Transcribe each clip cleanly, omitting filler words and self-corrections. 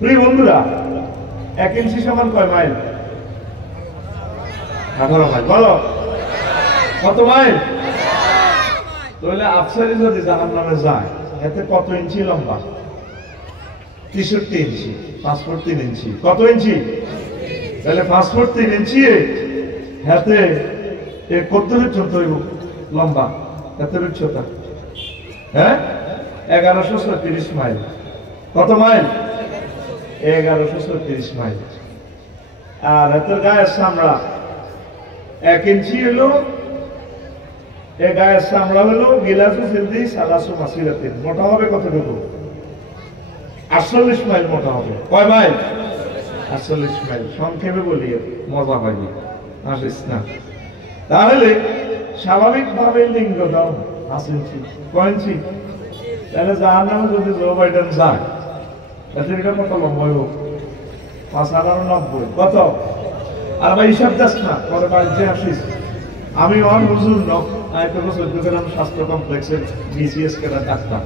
প্রিয় বন্ধুরা, 1 ইঞ্চি সমান কয় মাইল? 18 মাইল। বলো কত মাইল? তাহলে আফসারি যদি জাহান্নামে যায়, এতে কত ইঞ্চি লম্বা? 63 ইঞ্চি। 5 ফুট 3 ইঞ্চি। কত ইঞ্চি? তাহলে 5 ফুট 3 ইঞ্চি হাতে কত উচ্চতা লম্বা? এত উচ্চতা, হ্যাঁ, 1136 মাইল। কত মাইল? 1136 মাইল। আর এত গায়ের চামড়া 1 ইঞ্চি হলো, এ গায়ের চামড়া হলো গিলাসু ফিলদি সালাসু মাসিরাতিন। মোটা হবে কতটুকু? 48 মাইল মোটা হবে। কয় মাইল? 48 মাইল। সংক্ষেপে বলি, মজা পাইবি, আসিস না। তাহলে স্বাভাবিকভাবে লিঙ্গ দাও 5 ইঞ্চি। কয় ইঞ্চি? তাহলে জাহান্নামে যদি জো বাইডেন যায়, তাহলে এটা কত লম্বা হইব? 590। কত? আর ভাই হিসাব দাস না, পরে বাড়িতে আসিস। আমি অন হুজুর নক, আমি তো 14 গ্রাম স্বাস্থ্য কমপ্লেক্সের বিসিএস কেটার ডাক্তার,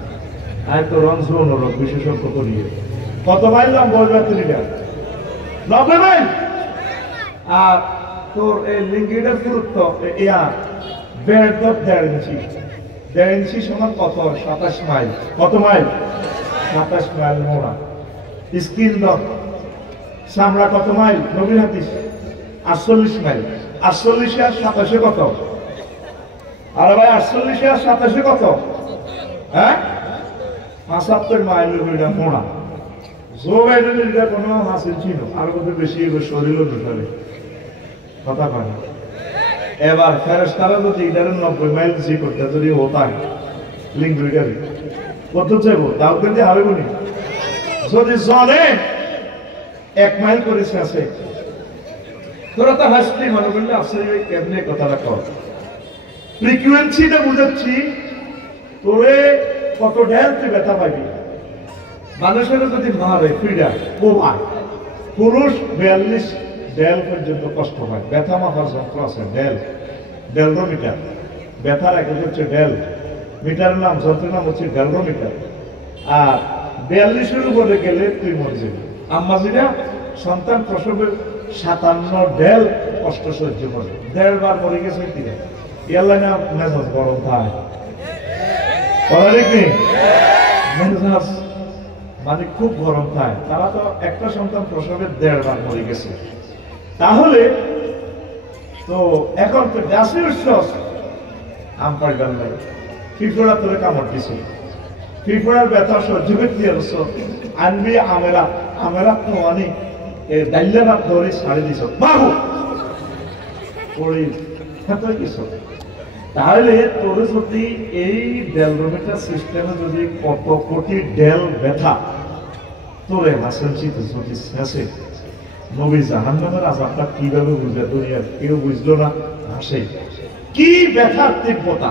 আমি তো রঞ্জন রোগ বিশেষজ্ঞ করিয়ে। কত মাইল লম্বা হইবে তুলিটা? 90 মাইল। আর তোর এই লিঙ্গিটার পুরুত্ব ইয়া বেড় 1.5 ইঞ্চি। 1.5 ইঞ্চি সমান কত? 27 মাইল। কত মাইল? 27 মাইল মোড়া। স্কিন দর চামড়া কত মাইল? নবীর হাদিস 48 মাইল। 48 আর 27 কত? আরে ভাই 48 আর 27 কত? হ্যাঁ, 75 মাইল মোড়া। জো বাইডেনের এটা কোনো হাসিল ছিল, আর কত বেশি শরীর অনুসারে কথা কয় না। এবার ফেরেশতারা যদি এটার 90 মাইল জি করতে যদি হতায় লিঙ্গ এটারে কত চাইব? দাও কিন্তু হবে কোনি যদি জলে 1 মাইল করেছে আছে। তোরা তো হাসলি মনে করলে আসলে কেমনে কথাটা কর। ফ্রিকুয়েন্সিটা বুঝাচ্ছি, তোরে কত ঢেল তুই ব্যথা পাবি। মানুষের যদি মারে ফিডা কোমায়, পুরুষ 42 ডেল পর্যন্ত কষ্ট হয়। ব্যথা মাপার যন্ত্র আছে, ডেলরোমিটার। ব্যথার এক হচ্ছে ডেল মিটারের নাম, যন্ত্রের নাম হচ্ছে ডেলরোমিটার। আর 42-এর উপরে গেলে তুই মরে যাবি। আম্মাজিরা সন্তান প্রসবের 57 ডেল কষ্ট সহ্য করে, 1.5 বার মরে গেছে। কিনা ইয়াল্লা না মেজাজ গরম থাকে, মেজাজ মানে খুব গরম থাকে। তারা তো একটা সন্তান প্রসবের 1.5 বার মরে গেছে। তাহলে তো এখন তো গাছের উৎসব আম পাইবার নাই, ফিফড়া তোরে কামড় দিছে, ফিফড়ার ব্যথা সহ্য করতে আনবি আমেরা তো আনি ডাইলে ভাত ধরে ছাড়ি দিছ বাবু পড়ি কিছু। তাহলে তোর যদি এই ডেলরোমিটার সিস্টেমে যদি কত কোটি ডেল ব্যথা তোরে হাসেন চিত যদি শেষে নবী জাহান্নামের আযাবটা কিভাবে বুঝবে দুনিয়ার কেউ বুঝলো না। হাসে কি ব্যথার তীব্রতা।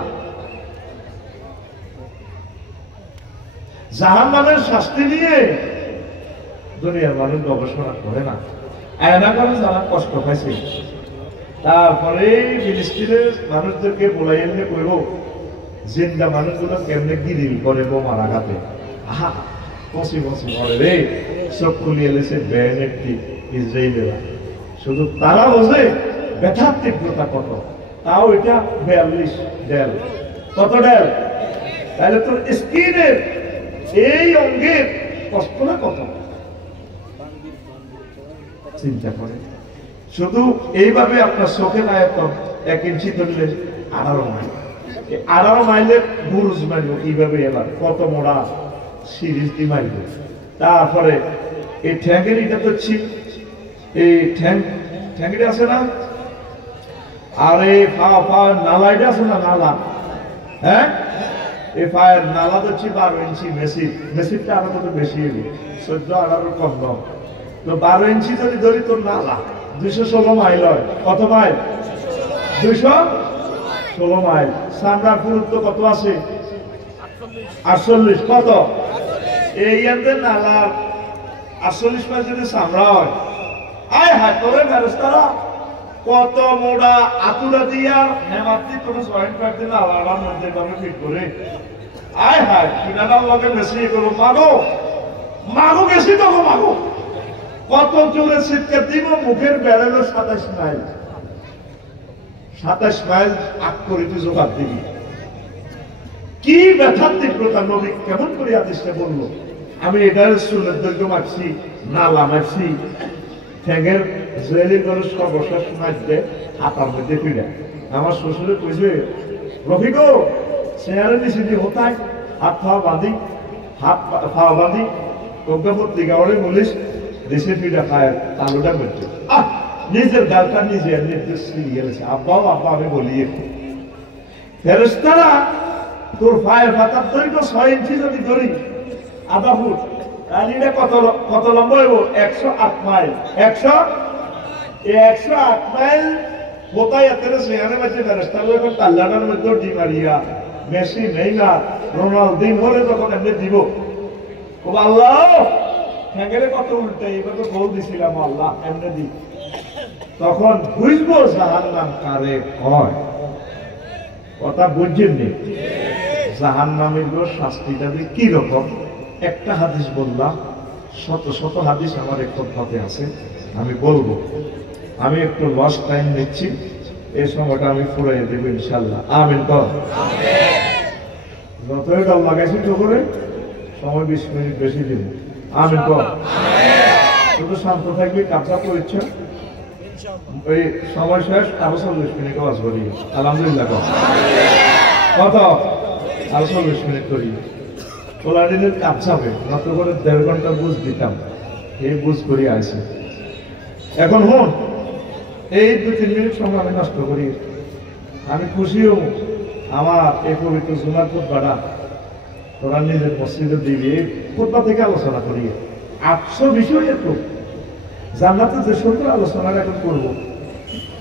জাহান্নামের শাস্তি নিয়ে দুনিয়ার মানুষ গবেষণা করে না, আয়না করে যারা কষ্ট পাইছে। তারপরে ফিলিস্তিনের মানুষদেরকে বলাই এনে কইব জিন্দা মানুষগুলো কেমনে গিরিল করে বোমার আঘাতে। আহা বসি মরে রে, চোখ খুলিয়ে এলেছে বেনেটটি ইসরায়েলেরা। শুধু তারা বোঝে ব্যথার তীব্রতা কত। তাও এটা 42 ডেল। কত ডেল? তাহলে তোর স্কিনের এই অঙ্গের কষ্ট না কত চিন্তা করে। শুধু এইভাবে আপনার চোখে আয়তন 1 ইঞ্চি ধরলে 18 মাইল। 18 মাইলের বুরুজ মাইল এইভাবে এবার কত মোড়া সিরিজ দি মাইল। তারপরে এই ঠ্যাঙ্গের এটা তো এই ঠ্যাঙ্গিটা আছে না, আর এই নালাইটা আছে না, নালা, হ্যাঁ, এই পায়ের নালা হচ্ছে 12 ইঞ্চি। মেসিভটা আরো কত বেশি, 14-18 কম দাম। তো 12 ইঞ্চি যদি ধরি তোর নালা 216 মাইল হয়। কত মাইল? 216 মাইল। চামড়ার পুরুত্ব কত আছে? 48। কত? এই নালার 48 মাইল যদি চামড়া হয়, আয় হায় তোরে ফেরেশতারা কত মোড়া আতুরা দিয়া হেমাতি কোনো জয়েন্ট পাইপ দিলে আলাদার মধ্যে ভাবে ফিট করে, আয় হায় সেটা লগে বেশি করবো পাবো মাগো গেছি তো মাগো, কত জোরে চিৎকার দিব, মুখের বেড়ালো 27 মাইল, 27 মাইল আগ করে তুই জোগাড় দিবি। কি ব্যথার তীব্রতা, নবী কেমন করে আদেশটা বললো। আমি এটার চুলের দৈর্ঘ্য মারছি, নালা মারছি, ঠ্যাঙের জেলি করে সর্বশেষ মারতে হাতার মধ্যে ফিরে। আমার শ্বশুরে কইছে, রফিকো চেয়ারে নিচে দিয়ে হতায় হাত খাওয়া বাঁধি, হাত খাওয়া বাঁধি, তোকে পত্রিকা বলে বলিস দেশে ফিরে খায় আলুটা করছে। নিজের গালটা নিজে নির্দেশ গেলেছে। আব্বাও আব্বা আমি বলি, ফেরেশতারা তোর পায়ের পাতার দৈর্ঘ্য 6 ইঞ্চি যদি ধরি, আধা ফুট, তাহলে এটা কত লম্বা হইব? 108 মাইল। 108 মাইল কোথায় এত সেখানে বাজে ফেরেশতারা এখন কাল্লাটার মধ্যে ডি মারিয়া মেসি নেইমার রোনালদিন হলে তখন এমনি দিব। ও আল্লাহ ঠ্যাঙ্গেরে কত উল্টে, এবার তো গোল দিছিলাম আল্লাহ এমনি দি। তখন বুঝবো জাহান্নাম কারে হয়। কথা বুঝছেননি? জাহান্নামের শাস্তিটা কি রকম? একটা হাদিস বললাম, শত শত হাদিস আমার এক পথে আছে, আমি বলবো। আমি একটু লস টাইম নিচ্ছি, এই সময়টা আমি ফুরাই দেবো ইনশাল্লাহ। আমিন কর। যতই ডল লাগাইছি তো করে সময় 20 মিনিট বেশি দিব। আমিন কর। শুধু শান্ত থাকবি, কাজটা করেছে ওই সময় শেষ, আরো 40 মিনিট কাজ করি। আলহামদুলিল্লাহ কত? আরো 40 মিনিট করি। পোলারিনের কাজ হবে, মাত্র করে 1.5 ঘন্টা বুঝ দিতাম, এই বুঝ করি আসি। এখন হন এই 2-3 মিনিট সময় আমি নষ্ট করি। আমি খুশিও আমার এই পবিত্র জুমার খুতবাটা তোরা নিজের মসজিদে দিবি। এই খুতবা থেকে আলোচনা করি 800 বিষয়, একটু জান্নাতে যে সুন্দর আলোচনা এখন করবো।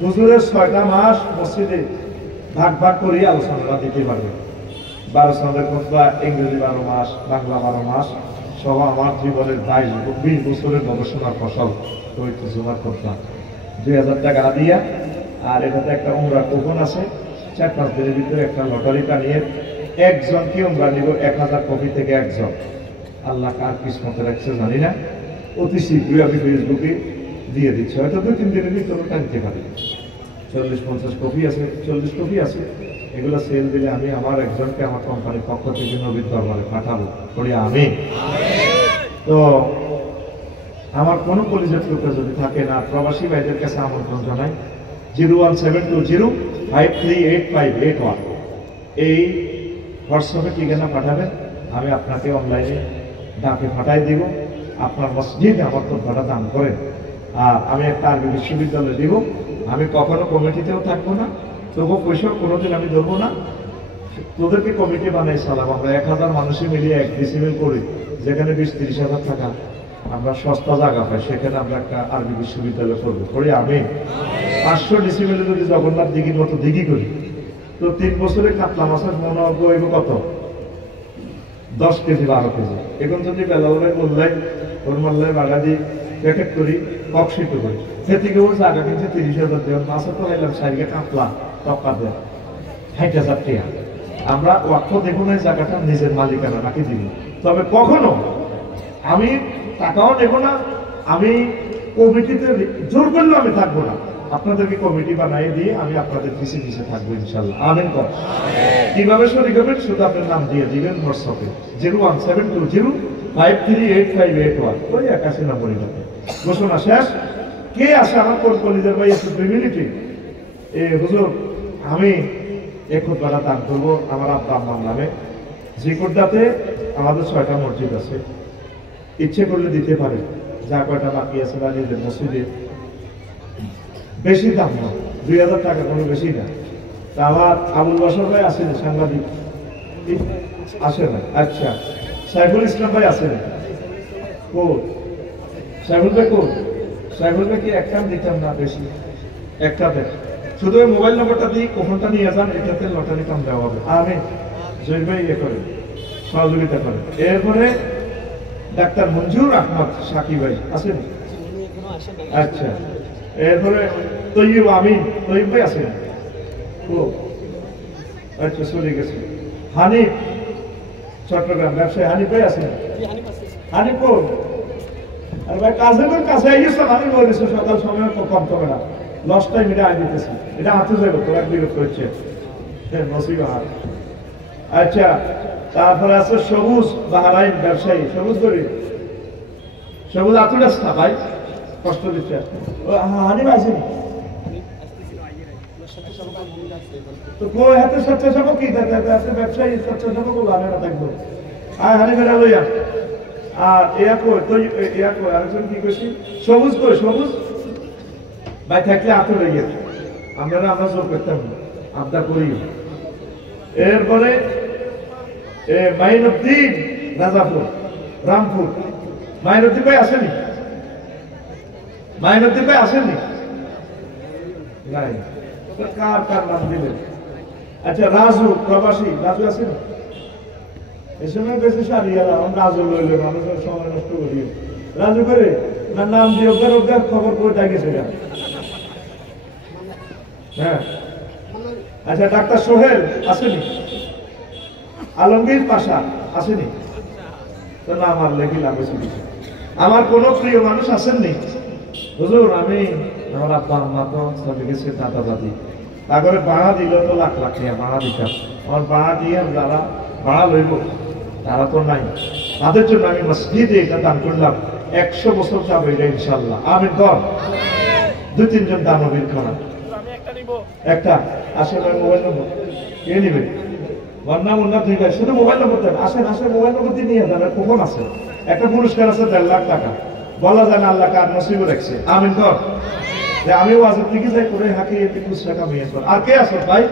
হুজুরের 6টা মাস মসজিদে ভাগ ভাগ করে আলোচনাটা দিতে পারবে। 12 সনের খুতবা, ইংরেজি 12 মাস, বাংলা 12 মাস, সহ আমার জীবনের 20 বছরের গবেষণার ফসল পবিত্র জুমার খুতবা। 2000 টাকা দিয়া, আর এটাতে একটা উমরা কুপন আছে। 4-5 দিনের ভিতরে একটা লটারি টানিয়ে একজনকে উমরা নিব, 1000 কপি থেকে একজন। আল্লাহ কার কিসমতে রাখছে জানি না, অতি শীঘ্রই আমি ফেসবুকে দিয়ে দিচ্ছি, হয়তো 2-3 দিনের ভিতরে টানতে পারি। 40-50 কপি আছে, 40 কপি আছে। এগুলো সেল দিলে আমি আমার একজনকে আমার কোম্পানির পক্ষ থেকে নবীর দরবারে পাঠাবো করি আমি। তো আমার কোনো কলিজার টুকরা যদি থাকে না, প্রবাসী ভাইদের কাছে আমন্ত্রণ জানাই। 01720538581 এই হোয়াটসঅ্যাপে ঠিকানা পাঠাবেন, আমি আপনাকে অনলাইনে ডাকে পাঠাই দিব। আপনার মসজিদে আমার খুতবাটা দান করেন। আর আমি একটা আরবি বিশ্ববিদ্যালয়ে দিব। আমি কখনো কমিটিতেও থাকবো না, তবু পয়সা কোনোদিন আমি ধরবো না। তোদেরকে কমিটি বানাই সালাম, আমরা 1000 মানুষে মিলিয়ে 1 ডিসিমেল করি, যেখানে 20-30 হাজার টাকা আমরা সস্তা জায়গা পাই, সেখানে আমরা একটা আরবি বিশ্ববিদ্যালয় করবো করি আমি। 500 ডিসিমেলে যদি জগন্নাথ দিঘির মতো দিঘি করি, তো 3 বছরে কাতলা মাছের মনে হইব কত? 10 কেজি 12 কেজি। এখন যদি বেলাবেলায় বললাই ওর মাল্লায় বাগা দিয়ে প্যাকেট করি, কক্সিত করি, সে থেকে ওর জায়গা কিনছে 30,000 দেওয়ার, মাছের তো হাইলাম সাইডে কাতলা টকা দেয় 60,000 টাকা। আমরা ওয়াক্ফ দেখুন এই জায়গাটা নিজের মালিকানা নাকি দিব। তবে কখনো আমি টাকাও নেব না, আমি কমিটিতে জোর করলে আমি থাকবো না। আপনাদেরকে কমিটি বানিয়ে দিয়ে আমি আপনাদের পিছিয়ে পিছিয়ে থাকবো ইনশাল্লাহ। আমিন কর। কিভাবে শরীর হবেন? শুধু আপনার নাম দিয়ে দিবেন হোয়াটসঅ্যাপে 01720538581, ওই 81 নম্বরই যাবে। ঘোষণা শেষ। কে আসে আমার কোন কলিজার ভাই আছে 2 মিনিটে? হুজুর আমি এই খুতবাটা দান করবো আমার আব্বা আম্মার নামে। জিকুরদাতে আমাদের 6টা মসজিদ আছে, ইচ্ছে করলে দিতে পারে। যা কয়টা বাকি আছে বা নিজের মসজিদে, বেশি দাম না, 2000 টাকা, কোনো বেশি না। তা আমার আবুল বাসর ভাই আছে না, সাংবাদিক আসে না? আচ্ছা, সাইফুল ইসলাম ভাই আছে না? কোন সাইফুল ভাই? কোন সাইফুল ভাই? কি একটা দিতাম না, বেশি একটা দেখ, শুধু ওই মোবাইল নম্বরটা দিয়ে কখনটা নিয়ে যান, এটাতে লটারি কাম দেওয়া হবে। আমি জয় ভাই করে সহযোগিতা করেন। এরপরে ডাক্তার মঞ্জুর আহমদ সাকিব ভাই আছেন? আচ্ছা, এরপরে তৈয়ব আমিন, তৈয়ব ভাই আছেন? ও আচ্ছা, চলে গেছে। হানিফ চট্টগ্রাম ব্যবসায়ী, হানিফ ভাই আছেন? আরে কোন আরে ভাই কাজে আইসো আমি বলেছি সকাল সময় কম কমে না লস টাইম এটা আই দিতেছি এটা হাতে যাবে তোরা বিরোধ করছে নসিব হাত আচ্ছা তারপরে আছে সবুজ বাহারাইন ব্যবসায়ী সবুজ করি সবুজ আতুরাস না ভাই কষ্ট দিচ্ছে হানি পাইছি তো কই হাতে স্বেচ্ছাসেবক কি আছে ব্যবসায়ী স্বেচ্ছাসেবক লাগে না থাকবো আর হানি ফেরা লইয়া আর এয়া কই তো এয়া কই আরেকজন কি কইছি সবুজ কই সবুজ ভাই থাকলে আতো লইয়া আমরা জোর করতাম আমরা করি এরপরে মাইনুদ্দিন রাজাপুর রামপুর মাইনুদ্দিন ভাই আসেনি মাইনুদ্দিন ভাই আসেনি নাই কার কার নাম দিলেন আচ্ছা রাজু প্রবাসী রাজু আছেন এই সময় বেশি সারিয়ালা রাজু লইলে মানুষের সময় নষ্ট করি রাজু করে না নাম দিয়ে ওদের খবর করে ডাকিয়েছে হ্যাঁ আচ্ছা ডাক্তার সোহেল আসেনি আলমগীর পাশা আসেনি তো না আমার লেখি লাগেছে আমার কোন প্রিয় মানুষ আসেননি হুজুর আমি আমার আব্বা আম্মা তো চলে গেছে দাদা দাদি তারপরে ভাড়া দিল তো লাখ লাখ টাকা ভাড়া দিতাম আমার ভাড়া দিয়ে যারা ভাড়া লইব তারা তো নাই তাদের জন্য আমি মসজিদে এটা দান করলাম 100 বছর যাবে এটা ইনশাল্লাহ আমি কর 2-3 জন দানবীর করা একটা আসলে মোবাইল নম্বর কে নিবে বন্যা দুই ভাই শুধু মোবাইল নম্বর দেন আসেন মোবাইল নম্বর দিয়ে নিয়ে যান কুপন আছে একটা পুরস্কার আছে 1.5 লাখ টাকা বলা যায় না আল্লাহ কার নসিব রাখছে আমিন কর যে আমি ওয়াজ থেকে যাই করে হাঁকে 21 টাকা মেয়ে আর কে আসো ভাই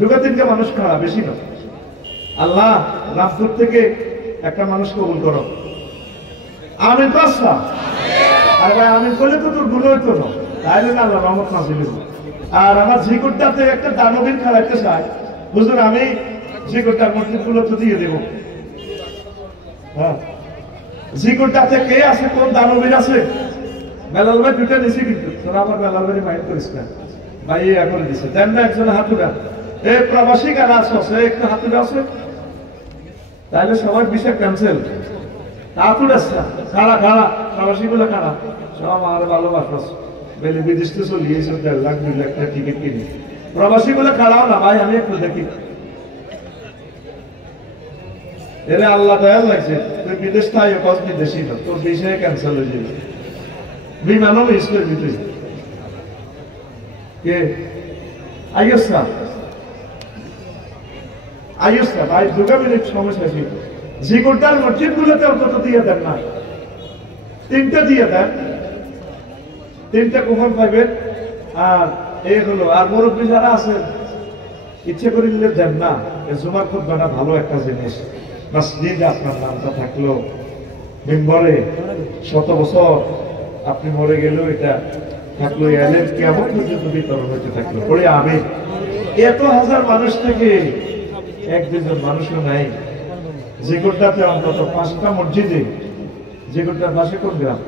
2-3টা মানুষ খাড়া বেশি না আল্লাহ রামপুর থেকে একটা মানুষ কবুল করো আমিন করছা আর ভাই আমিন করলে তো তোর গুলো হইতো না তাইলে না আল্লাহ রহমত নাজিল হইতো আর আমার ঝিকুরটাতে একটা দানবীর খেলাইতে চাই হুজুর আমি ঝিকুরটার মধ্যে গুলো তো দিয়ে দেব হ্যাঁ ঝিকুরটাতে কে আছে কোন দানবীর আছে বেলাল ভাই দুটা নিছি কিন্তু তোরা আবার বেলাল ভাই মাইন্ড করিস না ভাই এখন দিছে দেন না একজন হাতুড়া এই প্রবাসী কারা আছে একটা হাতুড়া আছে তাহলে সবার বিষয় ক্যান্সেল হাতুড়া খাড়া প্রবাসী গুলো খাড়া সব আমার ভালোবাসা বেলে বিদেশ থেকে চলিয়েছে 1.5 লাখ 2 লাখ টাকা টিকিট কিনে প্রবাসী গুলো খাড়াও না ভাই আমি একটু দেখি এরে আল্লাহ দয়াল লাগছে তুই বিদেশ থাই কস বিদেশি না তোর বিষয়ে ক্যান্সেল হয়ে যাবে বিমানও মিস করবি তুই কে আইসা ভাই 2 মিনিট সমস্যা ছিল ঝিকুরটার মসজিদ গুলোতে অন্তত দিয়ে দেন না 3টা দিয়ে দেন 3টা কুপন পাইবেন আর এই হলো আর মুরব্বী যারা আছেন ইচ্ছে করিলে দেন না জুমার খুতবাটা ভালো একটা জিনিস মসজিদে আপনার নামটা থাকলো মেম্বরে 100 বছর আপনি মরে গেলেও এটা থাকলো এলেন কেমন পর্যন্ত বিতরণ হইতে থাকলো পরে আমি এত হাজার মানুষ থেকে 1-2 মানুষও নাই জিকুরটাতে অন্তত 5টা মসজিদে জিকুরটার পাশে কোন গ্রাম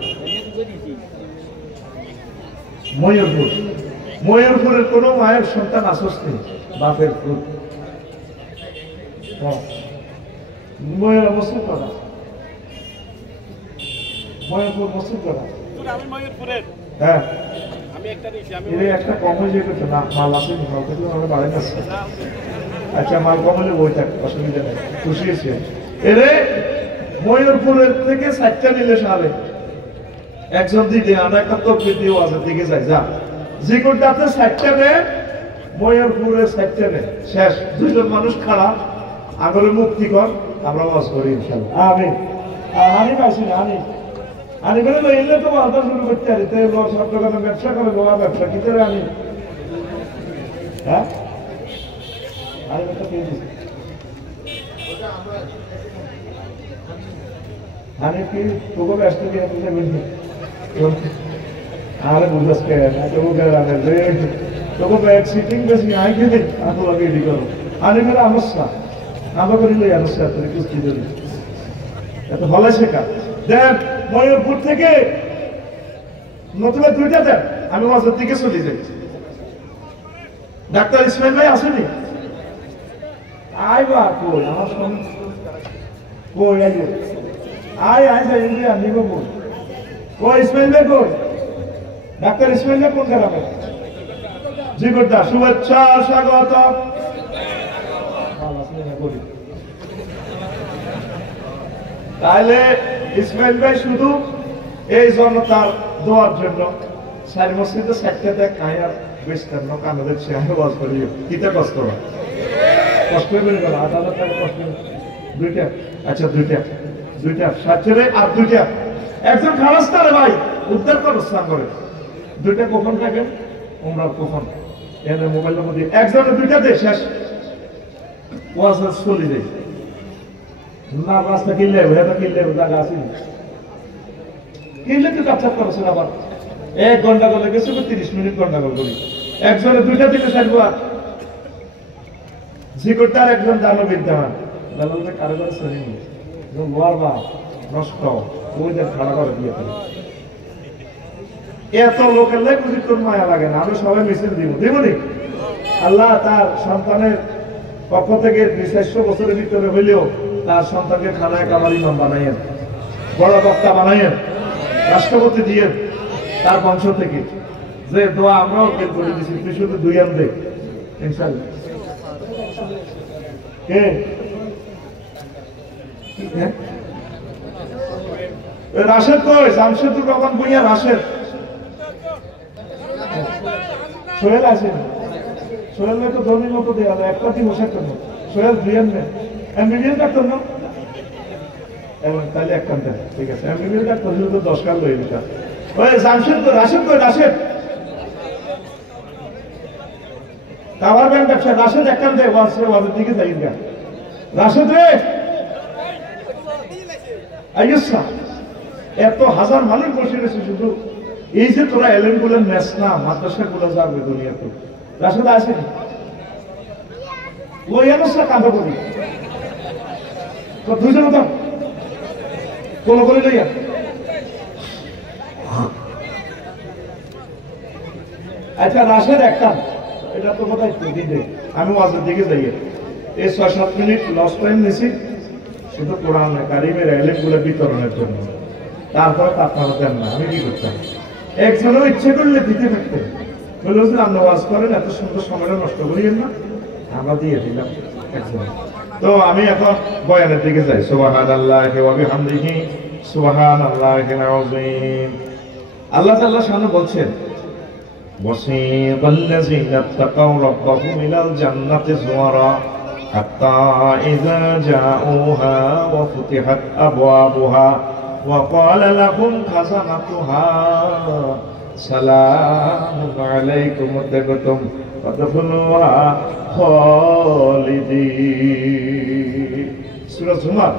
ময়ূরপুরের কোন মায়ের সন্তান আসস নেই বাপের ফুল ময়ূর মুসলিম করা ময়ূরপুর মুসলিম করা হ্যাঁ একটা কম হয়ে যেত না মাল আছে মাল থাকলে আমরা বাড়ি আসছে আচ্ছা মাল কম হলে বই থাক অসুবিধা নেই খুশি হয়েছে এরে ময়ূরপুরের থেকে 4টা নিলে সালে একজন দিদি আর একটা তকবির দিয়ে ওয়াজের দিকে যায় যা জিকুরটাতে 4টা নে ময়ূরপুরে 4টা নে শেষ 2 জন মানুষ খারাপ আগলে মুক্তি কর আমরা ওয়াজ করি ইনশাআল্লাহ আমিন আমি পাইছি না আমি বলে লইলে তো ওয়াজটা শুরু করতে আরে তাই লোক চট্টগ্রামে ব্যবসা করে লোয়া ব্যবসা কি করে আমি হ্যাঁ আরে এটা কি আমি কি তোকে ব্যস্ত দিয়ে বুঝে বলছি আরে বুঝাস কে না তোকে গেলাম রে তোকে ব্যাগ সিটিং বেশি আই খেতে আমি লাগে এডি করো আরে মেরা আমস্যা আমরা করিলে আমস্যা তোর কুস্তি দিলি এত ভালো শেখা দেখ ময়ূরপুর থেকে নতুবা 2টা দেন আমি ওয়াজের দিকে চলে যাই ডাক্তার ইসমাইল ভাই আসেনি আইবা কই আমার সঙ্গে কই আইবে আয় আয় যাই ইন্ডিয়া নিব বল ও ইসমাইল ভাই কই ডাক্তার ইসমাইল ভাই কোন গ্রামে জি গুড্ডা শুভেচ্ছা স্বাগত তাহলে ইসমাইল ভাই শুধু এই জনতার দোয়ার জন্য সারি মসজিদে সাক্ষাতে খায়ার বেস্টার ন কানে দেখছি আমি ওয়াজ করি কিতে কষ্ট না কষ্ট করে গেল 8,000 টাকা কষ্ট দুইটা আচ্ছা দুইটা সাতরে আর দুইটা একজন খালাস্তা রে ভাই উদ্ধার করো স্নান করে দুইটা কখন থাকেন আমরা কখন এর মোবাইলের মধ্যে একজনের দুইটা দে শেষ ওয়াজ চলে যায় না রাস্তা কিনলে ভেটা কিনলে জায়গা আছে কিনলে তো কাপচাপ করছে আবার 1 ঘন্টা করে গেছে 30 মিনিট ঘন্টা করে করি একজনের দুইটা দিলে সারবার জিকরটার একজন দানবিদ্যামান দালালকে কারবার সরি নি লোয়ারবা নষ্ট ওইদের খাড়া করে দিয়ে ফেলে এত লোকের লাই বুঝি তোর মায়া লাগে না আমি সবাই মিছিল দিব নি আল্লাহ তার সন্তানের পক্ষ থেকে 400 বছরের ভিতরে হইলেও তার সন্তানকে খানায় কামার ইমাম বানাইয়েন বড় বক্তা বানাইয়েন রাষ্ট্রপতি দিয়ে তার বংশ থেকে যে দোয়া আমরাও বের করে দিচ্ছি তুই শুধু 2 আন দে ইনশাআল্লাহ কে রাশেদ কই জামশেদুর রহমান ভুঁইয়া রাশেদ সোহেল আছে সোহেল তো ধর্মীর মতো দেওয়া যায় একটা দিন বসে করবো সোহেল 2 আন এমবিবিএস ডাক্তার না এবং তাহলে এক কান্তে ঠিক আছে এমবিবিএস ডাক্তার হলে তো 10 কাল লই দিতা ওই জামশেদ তো রাশেদ কই রাশেদ কাভার ব্যাংক ব্যবসা রাশেদ এক কান্তে ওয়াজের দিকে যাই গা রাশেদ রে আইসা এত হাজার মানুষ বসে রয়েছে শুধু এই যে তোরা এলেন গুলো নেস না মাদ্রাসা গুলো যাবে দুনিয়াতে রাশেদ আছে লইয়া নসা কাঁদা করি তো দুজন তো কোন করে লইয়া আচ্ছা রাশেদ একটা এটা তো কোথায় দিতে আমি ওয়াজের দিকে যাই এই 6-7 মিনিট লস টাইম নিছি শুধু কোরআন কারিমের এলেমগুলো বিতরণের জন্য তারপরে আপনারা দেন না আমি কি করতাম একজনও ইচ্ছে করলে দিতে থাকতেন বলে আপনি ওয়াজ করেন এত সুন্দর সময়টা নষ্ট করিয়েন না আমরা দিয়ে দিলাম একজন তো আমি এখন বয়ানের দিকে যাই সুবহানাল্লাহি ওয়া বিহামদিহি সুবহানাল্লাহিল আযীম আল্লাহ তাআলা সামনে বলছেন ওয়াসিকাল্লাযীনা তাকাউ রাব্বাহুম ইলাল জান্নাতি যুমারা حتى إذا جاءوها وفتحت أبوابها وقال لهم خزنتها سلام عليكم طبتم فادخلوها خالدين সূরা জুমার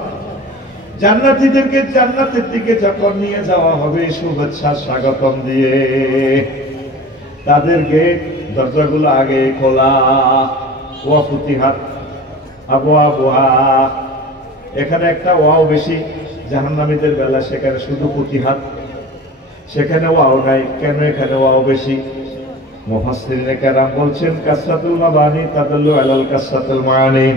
জান্নাতীদেরকে জান্নাতের দিকে যখন নিয়ে যাওয়া হবে শুভেচ্ছা স্বাগতম দিয়ে তাদের গেট দরজাগুলো আগে খোলা ওয়া ফুতিহাত আবওয়াবুহা এখানে একটা ওয়াও বেশি জাহান্নামীদের বেলা সেখানে শুধু ফুতিহাত সেখানে ওয়াও নাই কেন এখানে ওয়াও বেশি মুফাসসিরিনে কেরাম বলছেন কাসরাতুল মাবানি তাদাল্লু আলাল কাসরাতুল মাআনি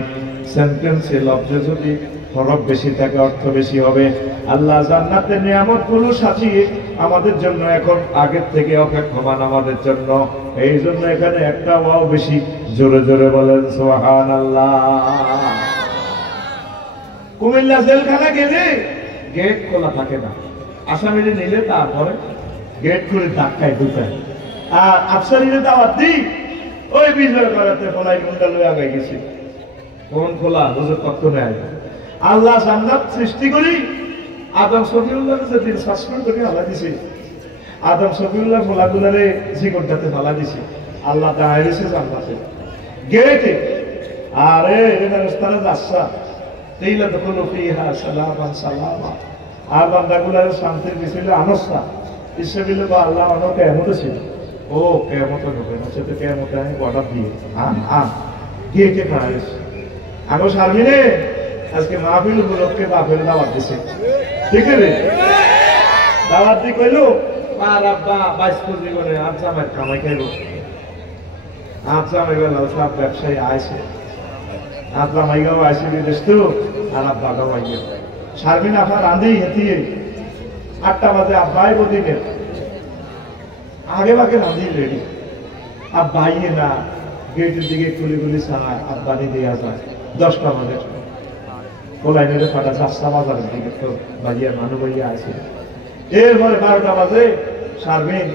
সেন্টেন্সে লফজে যদি হরফ বেশি থাকে অর্থ বেশি হবে আল্লাহ জান্নাতের নিয়ামতগুলো সাজিয়ে আমাদের জন্য এখন আগের থেকে অপেক্ষমান আমাদের জন্য এই জন্য এখানে একটা ওয়াও বেশি জোরে জোরে বলেন সুবহানাল্লাহ কুমিল্লা জেলখানা গেলে গেট খোলা থাকে না আসামিরে নিলে তারপরে গেট খুলে ধাক্কায় ঢুকায় আর আফসারিরে দাওয়াত দিই ওই বিজয় করাতে ফলাই গুন্ডা লয়ে আগে গেছি কোন খোলা হুজুর তত্ত্ব নেয় আল্লাহ জান্নাত সৃষ্টি করি আদম শফিউল্লাহ যেদিন সাসপেন্ড করে আল্লাহ দিছি আদম শফিউল্লাহ ফলাগুলারে জীবনটাতে ফালা দিছি আল্লাহ দাঁড়ায় দিছে জান্নাতে গেটে আরে এটা রাস্তায় যাচ্ছে তেইলা দখল ফিহা সালামান সালামা আর বান্দাগুলার শান্তির বিষয়ে আনস্তা ইসরাইলে বা আল্লাহ অনেক কেমত ছিল ও কেমত ঢুকে না সেটা কেমত আমি অর্ডার দিয়ে আন গেটে খাইস আমি শারমিনে আজকে মাহফিল উপলক্ষে বাপের দাওয়াত দিছে ঠিক আছে দাওয়াত দি কইলো আর আব্বা 22 কোটি জীবনে আচ্ছা আমার কামাই খাইলো আচ্ছা আমি গেল সব ব্যবসায়ী আইছে আব্বা মাইগাও আইছে বিদেশ তো আর আব্বা গাও আইছে শারমিন আফা রাঁধি হেতিয়ে 8টা বাজে আব্বাই বদিনের আগে ভাগে রাঁধি রেডি আব্বাইয়ে না গেটের দিকে কুলি চালায় আব্বানি দেওয়া যায় 10টা বাজে কোলাইনের ফাটা 4টা বাজারের দিকে তো বাজিয়া মানুষ বইয়া আছে এরপরে 12টা বাজে শারমিন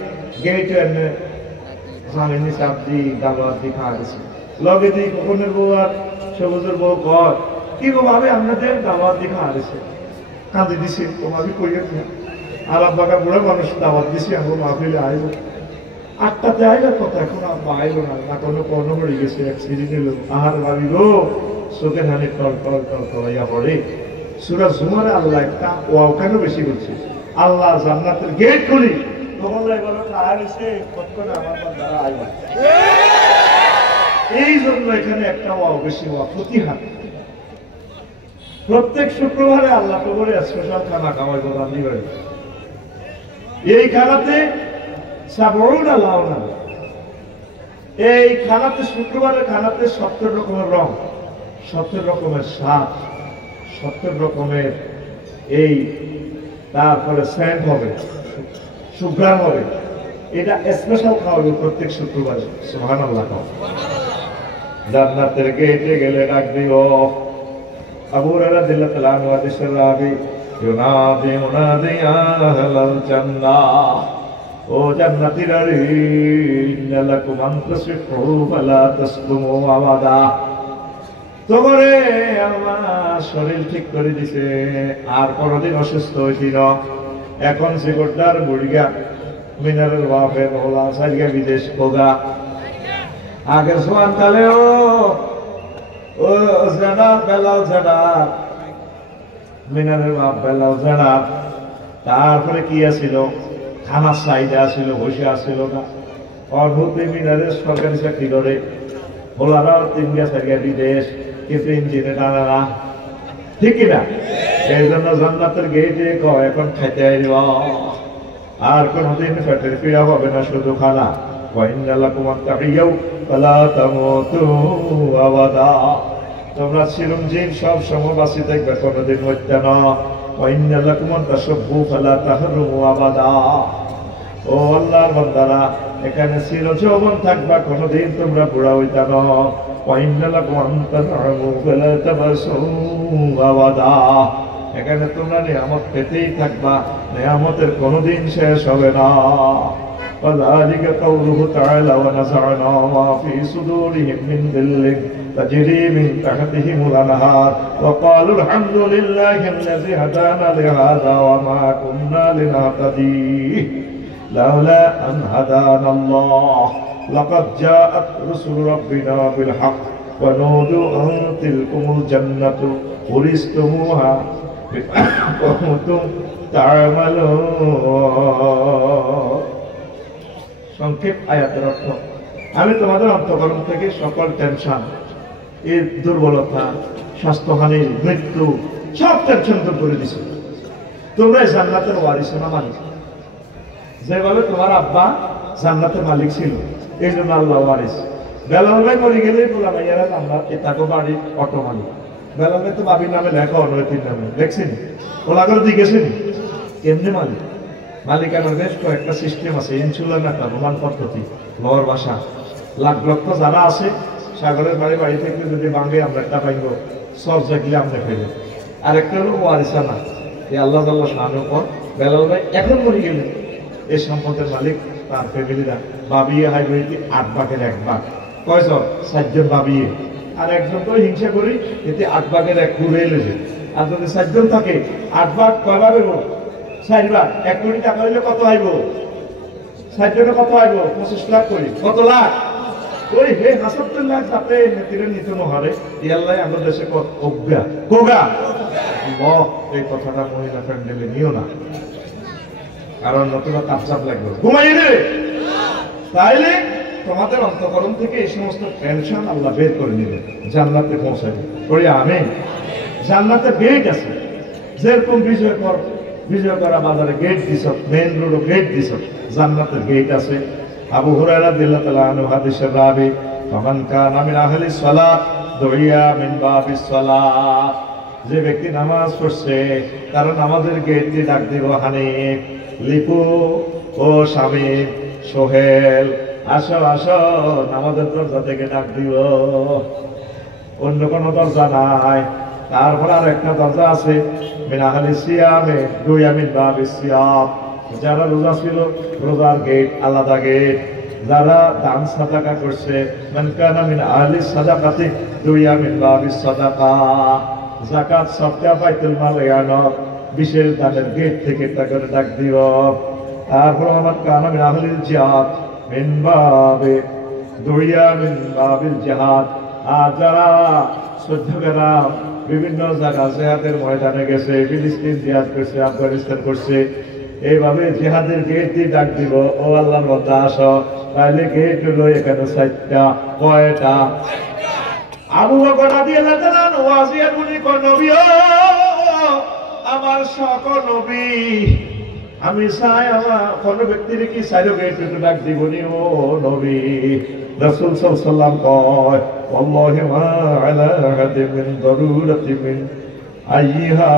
গেট জামিনী সাবজি দাবার দি খাওয়া গেছে লগে দিই কখনের বউ আর সবুজের বউ কর কি গো ভাবে আপনাদের দাবার দি খাওয়া গেছে কাঁদি দিছি তোমাকে কইয়া আর আব্বাকা বুড়া মানুষ দাবার দিছি আমার মাহফিলে আইব 8টাতে আইবার কথা এখন আব্বা আইলো না কোনো কর্ণ পড়ে গেছে এক সিঁড়ি নিল আহার ভাবি গো চোখের হানি টল টল টল টলাইয়া পড়ে সূরা জুমারে আল্লাহ একটা ওয়াও কেন বেশি করছে আল্লাহ জান্নাতের গেট খুলি তখন এই জন্য এখানে একটা ওয়াও বেশি ওয়া প্রতিহার প্রত্যেক শুক্রবারে আল্লাহ কবরে স্পেশাল খানা খাওয়াই রান্নি বাড়ি এই খানাতে সাবউনা লাউনা এই খানাতে শুক্রবারের খানাতে 70 রকমের রং 70 রকমের স্বাদ 70 রকমের এই তারপরে সেন্ট হবে সুগ্রাম হবে এটা স্পেশাল খাওয়াবে প্রত্যেক শুক্রবারে সুবহানাল্লাহ জান্নাতের গেটে গেলে ডাক দিও আবু হুরায়রা রাদিয়াল্লাহু তাআলা আনহু হাদিসের রাবি ইউনাদি মুনাদি আহলাল জান্নাহ ও জান্নাতীরা ইন্না লাকুম আন তাসিহু ফালা তাসকুমু আবাদা তোমারে আল্লাহ শরীর ঠিক করে দিছে আর কোনদিন অসুস্থ হইতি না এখন সিগড়দার বুড়িগা মিনারের বাপে বলা সাইগা বিদেশ কোগা আগে সোয়ান কালে ও জানা বেলাল জানা মিনারের বাপ বেলাল জানা তারপরে কি আছিল খানা সাইডে আছিল বসে আছিল না অদ্ভুত মিনারের সরকারি চাকরি করে বলারা 3 সাইগা বিদেশ কিন্তু ইঞ্জিনে টানা না ঠিক কিনা এই জন্য জান্নাতের গেটে কয় এখন খাইতে আইব আর কোনদিন পেটের পীড়া হবে না শুধু খানা ওয়াইন্না লাকুম আত-তাহিয়্যু ফালা তামুতু আবাদা তোমরা চিরঞ্জীব সব সময় বাঁচি থাকবে কোনদিন মরতে না ওয়াইন্না লাকুম আত-তাশাব্বু ফালা তাহরুমু আবাদা ও আল্লাহর বান্দারা এখানে চিরযৌবন থাকবা কোনদিন তোমরা বুড়া হইতা না ওয়াইন্না লাকুম আত-তানআমু ফালা তামাসু আবাদা এখানে তোমরা নিয়ামত পেতেই থাকবা নিয়ামতের কোনদিন শেষ হবে না وذلك قوله تعالى ونزعنا ما في صدورهم من غل تجري من تحتهم الأنهار وقالوا الحمد لله الذي هدانا لهذا وما كنا لنهتدي لولا أن هدانا الله لقد جاءت رسل ربنا بالحق ونودوا أن تلكم الجنة ورثتموها كنتم تعملون সংক্ষেপ আয়াতের অর্থ আমি তোমাদের অন্তঃকরণ থেকে সকল টেনশন এর দুর্বলতা স্বাস্থ্যহানি মৃত্যু সব টেনশন দূর করে দিছি তোমরা জান্নাতের ওয়ারিস না মালিক যেভাবে তোমার আব্বা জান্নাতের মালিক ছিল এই জন্য আল্লাহ ওয়ারিস বেলাল ভাই মরে গেলে বলা ভাইয়ারা জান্নাত এটাকে বাড়ি অটো মালিক বেলাল ভাই তো বাবির নামে লেখা অনৈতিক নামে দেখছেন ওলা করে দিয়ে গেছেন কেমনি মালিক মালিকানার বেশ কয়েকটা সিস্টেম আছে ইনসুলার একটা রোমান পদ্ধতি লোয়ার বাসা লাখ লক্ষ যারা আছে সাগরের বাড়ি থেকে যদি ভাঙে আমরা একটা পাইব সব জাগলে আমরা ফেলে আর একটা হলো ওয়ারিসানা এই আল্লাহ তাআলা শানের পর বেলাল ভাই এখন মরে গেলে এই সম্পদের মালিক তার ফ্যামিলিরা বাবিয়ে হাই বইতে 8 ভাগের 1 ভাগ কয়জন 4 জন বাবিয়ে আর একজন তো হিংসা করি এতে 8 ভাগের 1 ঘুরে এলেছে আর যদি 4 জন থাকে 8 ভাগ কয় ভাবে 4 ভাগ 1 কোটি টাকা হইলে কত আইব 4 জনে কত আইব 25 লাখ করি কত লাখ ওই হে 70 লাখ যাতে নেতিরে নিত নহরে এই আল্লাহ আমাদের দেশে কত কোগা কোগা আল্লাহ এই কথাটা মহিলা ফ্রেন্ডলি নিও না কারণ নতুবা তাপচাপ লাগবে ঘুমাই রে তাইলে তোমাদের অন্তঃকরণ থেকে এই সমস্ত টেনশন আল্লাহ বের করে নেবে জান্নাতে পৌঁছাবে করি আমিন জান্নাতে গেট আছে যেরকম বিজয় করা বাজারে গেট দিছ মেইন রোডে গেট দিছ জান্নাতের গেট আছে আবু হুরায়রা রাদিয়াল্লাহু তাআলা আনহু হাদিসের রাবি ফামান কানা মিন আহলিস সালাত দুইয়া মিন বাবিস সালাত যে ব্যক্তি নামাজ পড়ছে তারা নামাজের গেট দিয়ে ডাক দিব, হানিফ, লিপু ও শামীম, সোহেল, আসো আসো, নামাজের দরজা থেকে ডাক দিব। অন্য কোনো দরজা নাই। তারপর আর একটা দরজা আছে, মিনাহালি সিয়ামে দুয়ামিন বাবি সিয়াম, যারা রোজা ছিল রোজার গেট আলাদা গেট। যারা দান সাদাকা করছে, মান কানা মিন আহলি সাদাকাতি দুয়ামিন বাবি সাদাকা, যাকাত সদকা বাইতুল মাল ইয়ানত, বিশেষ দানের গেট থেকে তাকে ডাক দিব। তারপর আমার কানা মিন আহলিল জিহাদ মিন বাবে দুয়ামিন বাবিল জিহাদ, আর যারা সহ্যকেরা বিভিন্ন জায়গা জিহাদের ময়দানে গেছে, ফিলিস্তিন জিহাদ করছে, আফগানিস্তান করছে, এইভাবে জিহাদের গেট দিয়ে ডাক দিব, ও আল্লাহর বান্দা আসো। তাহলে গেট হলো এখানে 4টা। কয়টা? আবু বকর রাদিয়াল্লাহু আনহু ওয়াজিয়া বলি কোন নবী, ও আমার সকল নবী, আমি চাই আমার কোন ব্যক্তির কি চাইলো গেট ডাক দিবনি, ও নবী। রাসূল সাল্লাল্লাহু আলাইহি ওয়াসাল্লাম কয়, ওয়াল্লাহি মা আলা আহাদিন মিন দারুরাতি মিন আইয়িহা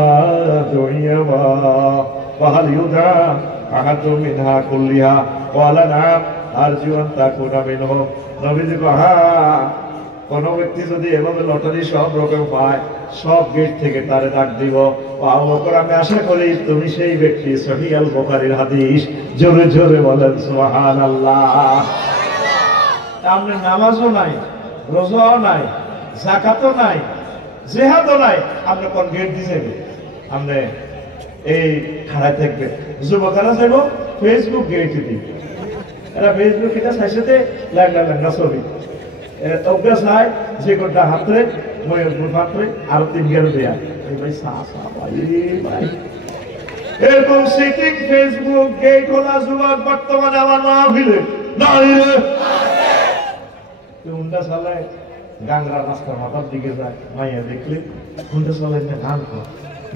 দুইয়ামা ফাহাল ইউদা আহাদু মিনহা কুল্লিহা ক্বালা নাম আরজু আন তাকুনা মিনহু। নবীজি কয়, হ্যাঁ, কোন ব্যক্তি যদি এভাবে লটারি সব রকম পায়, সব গেট থেকে তারে ডাক দিব। আবু বকর, আমি আশা করি তুমি সেই ব্যক্তি। সহিহ আল বুখারীর হাদিস, জোরে জোরে বলেন সুবহানাল্লাহ। আপনার নামাজও নাই, রোজাও নাই, যাকাতও নাই, জিহাদও নাই, আপনি কোন গেট দিয়ে যাবেন? আপনি এই খাড়ায় থাকবে। যুবকেরা যাব ফেসবুক গেট দিয়ে, এরা ফেসবুক এটা চাইছে লাগলা লাগলা ছবি অভ্যাস নাই, যে কোনটা হাতে হাতে আর 3 গেলে দেয়া ভাই ভাই এরকম সিটিং ফেসবুক গেট খোলা যুবক বর্তমানে আমার মাহফিলে নাই রে। হুন্ডা চালায় গাংরা রাস্তার মাথার দিকে যায়, মাইয়া দেখলে হুন্ডা চালায় না গান কর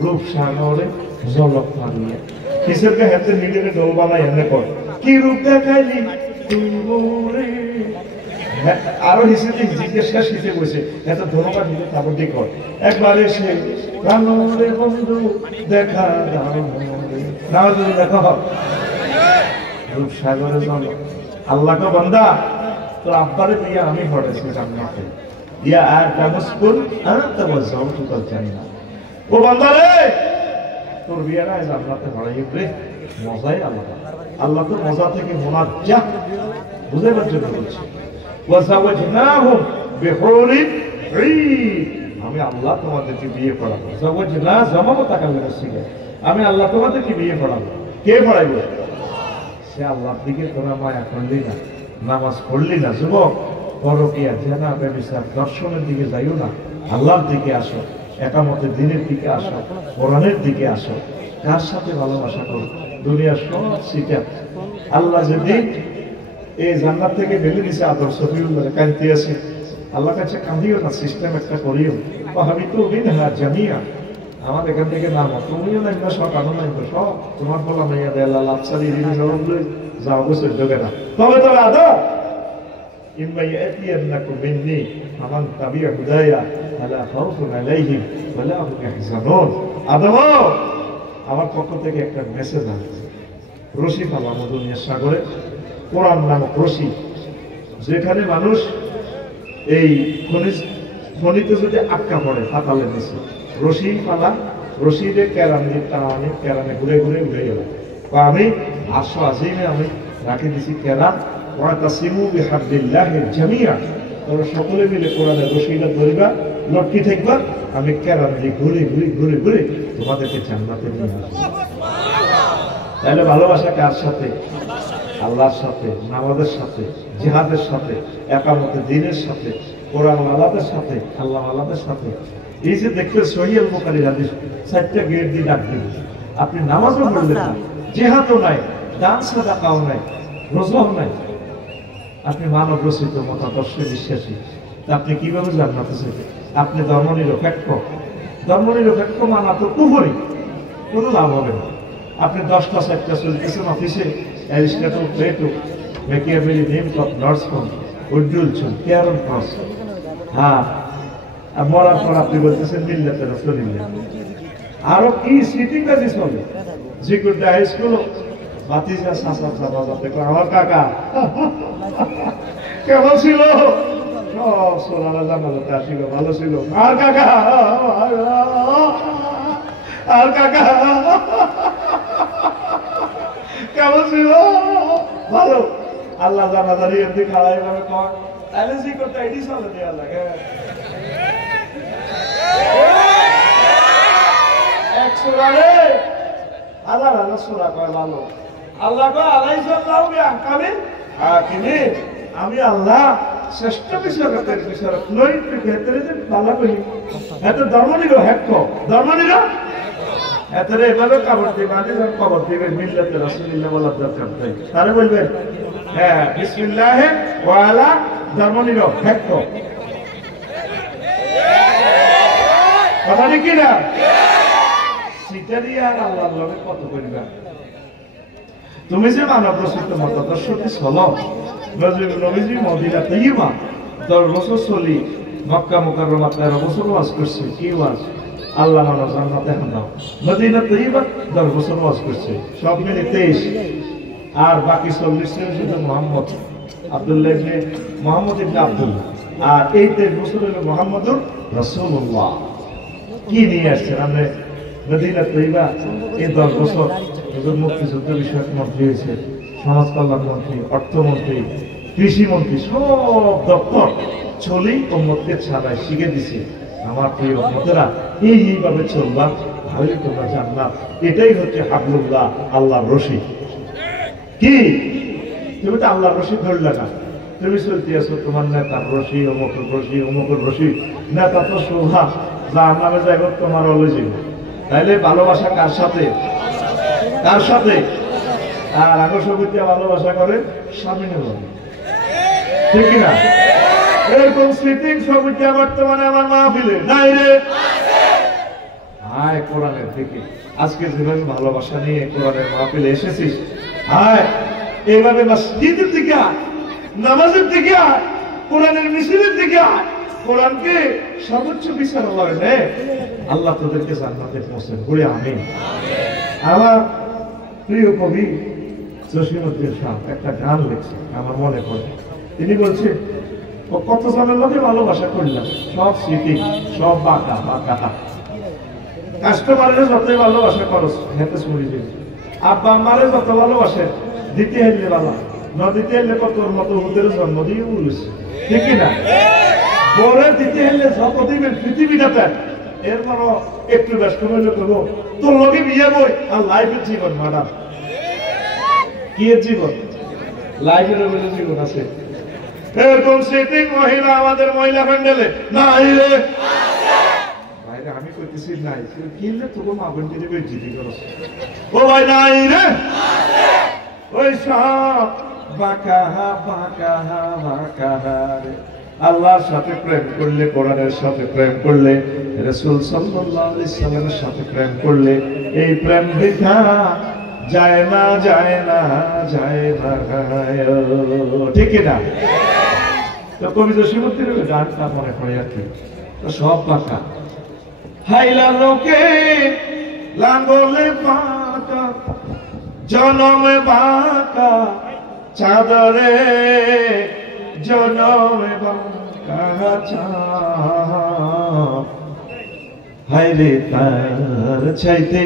রূপ সাগরে জলক মারিয়া কিসেরকে হাতে নিজেকে ডোল বানাই এনে কর, কি রূপ দেখাইলি তুই মোরে। আরো হিসেবে জিজ্ঞাসা শিখে বসে এত ধন্যবাদ দিতে তারপর দিয়ে কর একবার এসে প্রাণরে বন্ধু দেখা দাও না, যদি দেখা হয় রূপ সাগরে জলক। আল্লাহকে বান্দা, তো আব্বারে দিয়ে আমি পড়েছি জান্নাতে, ইয়া আদামুসকুন আনতা ওয়াজাউতুকাল জান্নাহ। ও বান্দা রে, তোর বিয়েরা জান্নাতে পড়াইব রে, মজাই আলাদা। আল্লাহ তো মজা থেকে মুনাজ্জাহ, বুঝাবার জন্য বলছি। ওয়াজাওয়াজনাহুম বিহুরিন ঈন, আমি আল্লাহ তোমাদেরকে বিয়ে পড়াবো। জাওয়াজনা জামাও তাকাল্লাম শিখে, আমি আল্লাহ তোমাদেরকে বিয়ে পড়াবো। কে পড়াইব? সে আল্লাহর দিকে তোরা মায়া করলি না, নামাজ পড়লি না, যুবক পরকিয়া জেনা ব্যভিচার দর্শনের দিকে যাইও না, আল্লাহর দিকে আসো, একামতের দিনের দিকে আসো, কোরআনের দিকে আসো। কার সাথে ভালোবাসা করো? দুনিয়ার সব সিটা আল্লাহ যদি এই জান্নাত থেকে ফেলে দিছে, আদর সফিউল্লাহ কাঁদতে আছে, আল্লাহ কাছে কাঁদিও না, সিস্টেম একটা করিও। আমি তো মিনহা জামিয়া, আমার এখান থেকে নামো, তুমিও নামবে সব, আনো নামবে সব, তোমার বলা মাইয়া দেয় আল্লাহ লাপসারি যাও বসে ঢোকে না। তবে তবে আদা ইম্মা ইয়াতিয়ান্নাকুম মিন্নি ফামান তাবিআ হুদায়া ফালা খাউফুন আলাইহিম ওয়ালা হুম ইয়াহজানুন। আদম, আমার পক্ষ থেকে একটা মেসেজ আসছে, রশি পালাম দুনিয়ার সাগরে, কোরআন নামক রশি, যেখানে মানুষ এই খনিতে যদি আটকা পড়ে ফাতালে নিচে, রশি পালা, রশিদে কেরানি টানে, কেরানে ঘুরে ঘুরে উঠে গেল। আমি আশা আজিমে আমি রাখে দিছি কেরান, ওয়াতাসিমু বিহাবলিল্লাহি জামিআ, তোমরা সকলে মিলে কোরআনের রশিটা ধরিবা, লটকি থাকবা, আমি কেরান দিয়ে ঘুরে ঘুরে ঘুরে ঘুরে তোমাদেরকে জান্নাতে নিয়ে আসবো। তাহলে ভালোবাসা কার সাথে? আল্লাহর সাথে, নামাজের সাথে, জিহাদের সাথে, একামতে দিনের সাথে, কোরআন ওয়ালাদের সাথে, আল্লাহ ওয়ালাদের সাথে। এই যে দেখতে সহিহ আল বুখারীর হাদিস, 4টা গেট দিয়ে ডাক দিবে। আপনি নামাজও পড়লেন না, জিহাদও নাই, দান সাদাকাও নাই, রোজাও নাই, আপনি মানব রচিত মতাদর্শে বিশ্বাসী, আপনি কিভাবে জান্নাতে যাবেন? আপনি ধর্মনিরপেক্ষ, ধর্মনিরপেক্ষ মানা তো কুফরি, কোনো লাভ হবে না। আপনি 10টা 4টা চলতেছেন অফিসে, Aristotle, Plato, Machiavelli, name of নর্সকম, উড্ডুল চুল, কেয়ারন ক্রস, হ্যাঁ আর মরার পর আপনি বলতেছেন মিল্লাতে রাসূলিল্লাহ। আরো কি সিটিং কাজে চলে জিকুরটা হাই স্কুল বাতিজা সাসা সাসা দেখো আমার কাকা কেমন ছিল, সব সোনালা জানালাতে আসিল, ভালো ছিল। আর কাকা আর কাকা কেমন ছিল, ভালো। আল্লাহ জানা জানি এমনি খাওয়াই ভাবে কর তাহলে জিকুরটা এটি চলে দেওয়া লাগে। আমি আল্লাহ শ্রেষ্ঠ বিচারকের বিচারক নই, পাল্লা করি এত ধর্ম নিল হ্যাক ধর্ম নিল এতরে এভাবে কবর দিবে, আমি যখন কবর দিবেন মিল্লাতে রাসূলুল্লাহ বলার দরকার নাই, তারে বলবেন হ্যাঁ বিসমিল্লাহ ওয়া আলা ধর্ম নিল হ্যাক কথা কি না সেটা দিয়ে আর আল্লাহর লগে কত করিবা। তুমি যে মানব রচিত মতাদর্শটি চলো, নবীজি মদিনা তৈবা 10 বছর চলি মক্কা মুকাররমা 13 বছর ওয়াজ করছে। কি ওয়াজ? আল্লাহ মানো জান্নাতে হানাও। মদিনা তৈবা 10 বছর ওয়াজ করছে, সব মিলে 23, আর বাকি 40 জন শুধু মুহাম্মদ আব্দুল্লাহ ইবনে মুহাম্মদ ইবনে আব্দুল্লাহ, আর এই 23 বছর হলো মুহাম্মদুর রাসূলুল্লাহ। কি নিয়ে আসছেন আপনি মদিনা তৈবা? এই 10 বছর মুক্তিযুদ্ধ বিষয়ক মন্ত্রী হয়েছে, সমাজ কল্যাণ মন্ত্রী, অর্থমন্ত্রী, কৃষি মন্ত্রী, সব দপ্তর চলেই উম্মতকে ছাড়াই শিখে দিছে। আমার প্রিয় উম্মতেরা এইভাবে চলবা, তাহলে তোমরা জান্নাত। এটাই হচ্ছে হাবলুল্লাহ, আল্লাহর রশি। কি তুমি তো আল্লাহর রশি ধরলে না, তুমি চলতে আছো তোমার নেতার রশি, অমুকের রশি, অমুকের রশি। নেতা তো শোভা যা নামে যাইব তোমার অলজিব। তাইলে ভালোবাসা কার সাথে? কার সাথে? আর আগসবিতে ভালোবাসা করে স্বামী নেব, ঠিক না? এরকম স্মৃতিং সবিতা বর্তমানে আমার মাহফিলে নাই রে। আয় কোরআনের দিকে, আজকে যেভাবে ভালোবাসা নিয়ে কোরআনের মাহফিলে এসেছিস, আয় এইভাবে মসজিদের দিকে আয়, নামাজের দিকে আয়, কোরআনের মিছিলের দিকে আয়। কোরআনকে সর্বোচ্চ বিচার হবে, আল্লাহ তোদেরকে জান্নাতে পৌঁছে বলে আমিন। আমার প্রিয় কবি জসিমউদ্দিন শাহ একটা গান লিখছে, আমার মনে পড়ে। তিনি বলছে ও কত জনের লোকে ভালোবাসা করলাম, সব স্মৃতি, সব বাঁকা বাঁকা। কাস্টমারের যতই ভালোবাসা করো হেতে শুনি দিন, আব্বা আম্মারে যত ভালোবাসে দিতে হইলে ভালো, ন দিতে হইলে কতর মতো ওদের জন্ম দিয়ে বলেছে, ঠিক না? পরে দিতে হইলে যত দিবেন পৃথিবীটাতে, এর মানে একটু ব্যস্ত হইলে করবো তোর লগে বিয়ে বই আর লাইফের জীবন ম্যাডাম। কি এর জীবন? লাইফের জীবন আছে। এরকম সেটিং মহিলা আমাদের মহিলা প্যান্ডেলে নাই রে, বাইরে আমি কইতেছি নাই, কিনলে তোকে মা বোন যদি বেজিতি করস, ও ভাই নাই রে। ওই সব বাঁকা বাঁকা বাঁকা রে। আল্লাহর সাথে প্রেম করলে, কোরআনের সাথে প্রেম করলে, রাসূল সাল্লাল্লাহু আলাইহি সাল্লামের সাথে প্রেম করলে এই প্রেম বৃথা যায় না, যায় না, যায় না, ঠিক না? তো কবি জসিমউদ্দিন গানটা মনে পড়ে আর কি। তো সব বাঁকা হাইলা লোকে লাঙ্গলে বাঁকা, জনমে বাঁকা চাদরে, জনমে বাঁকা চাঁদ। হায়রে তার চাইতে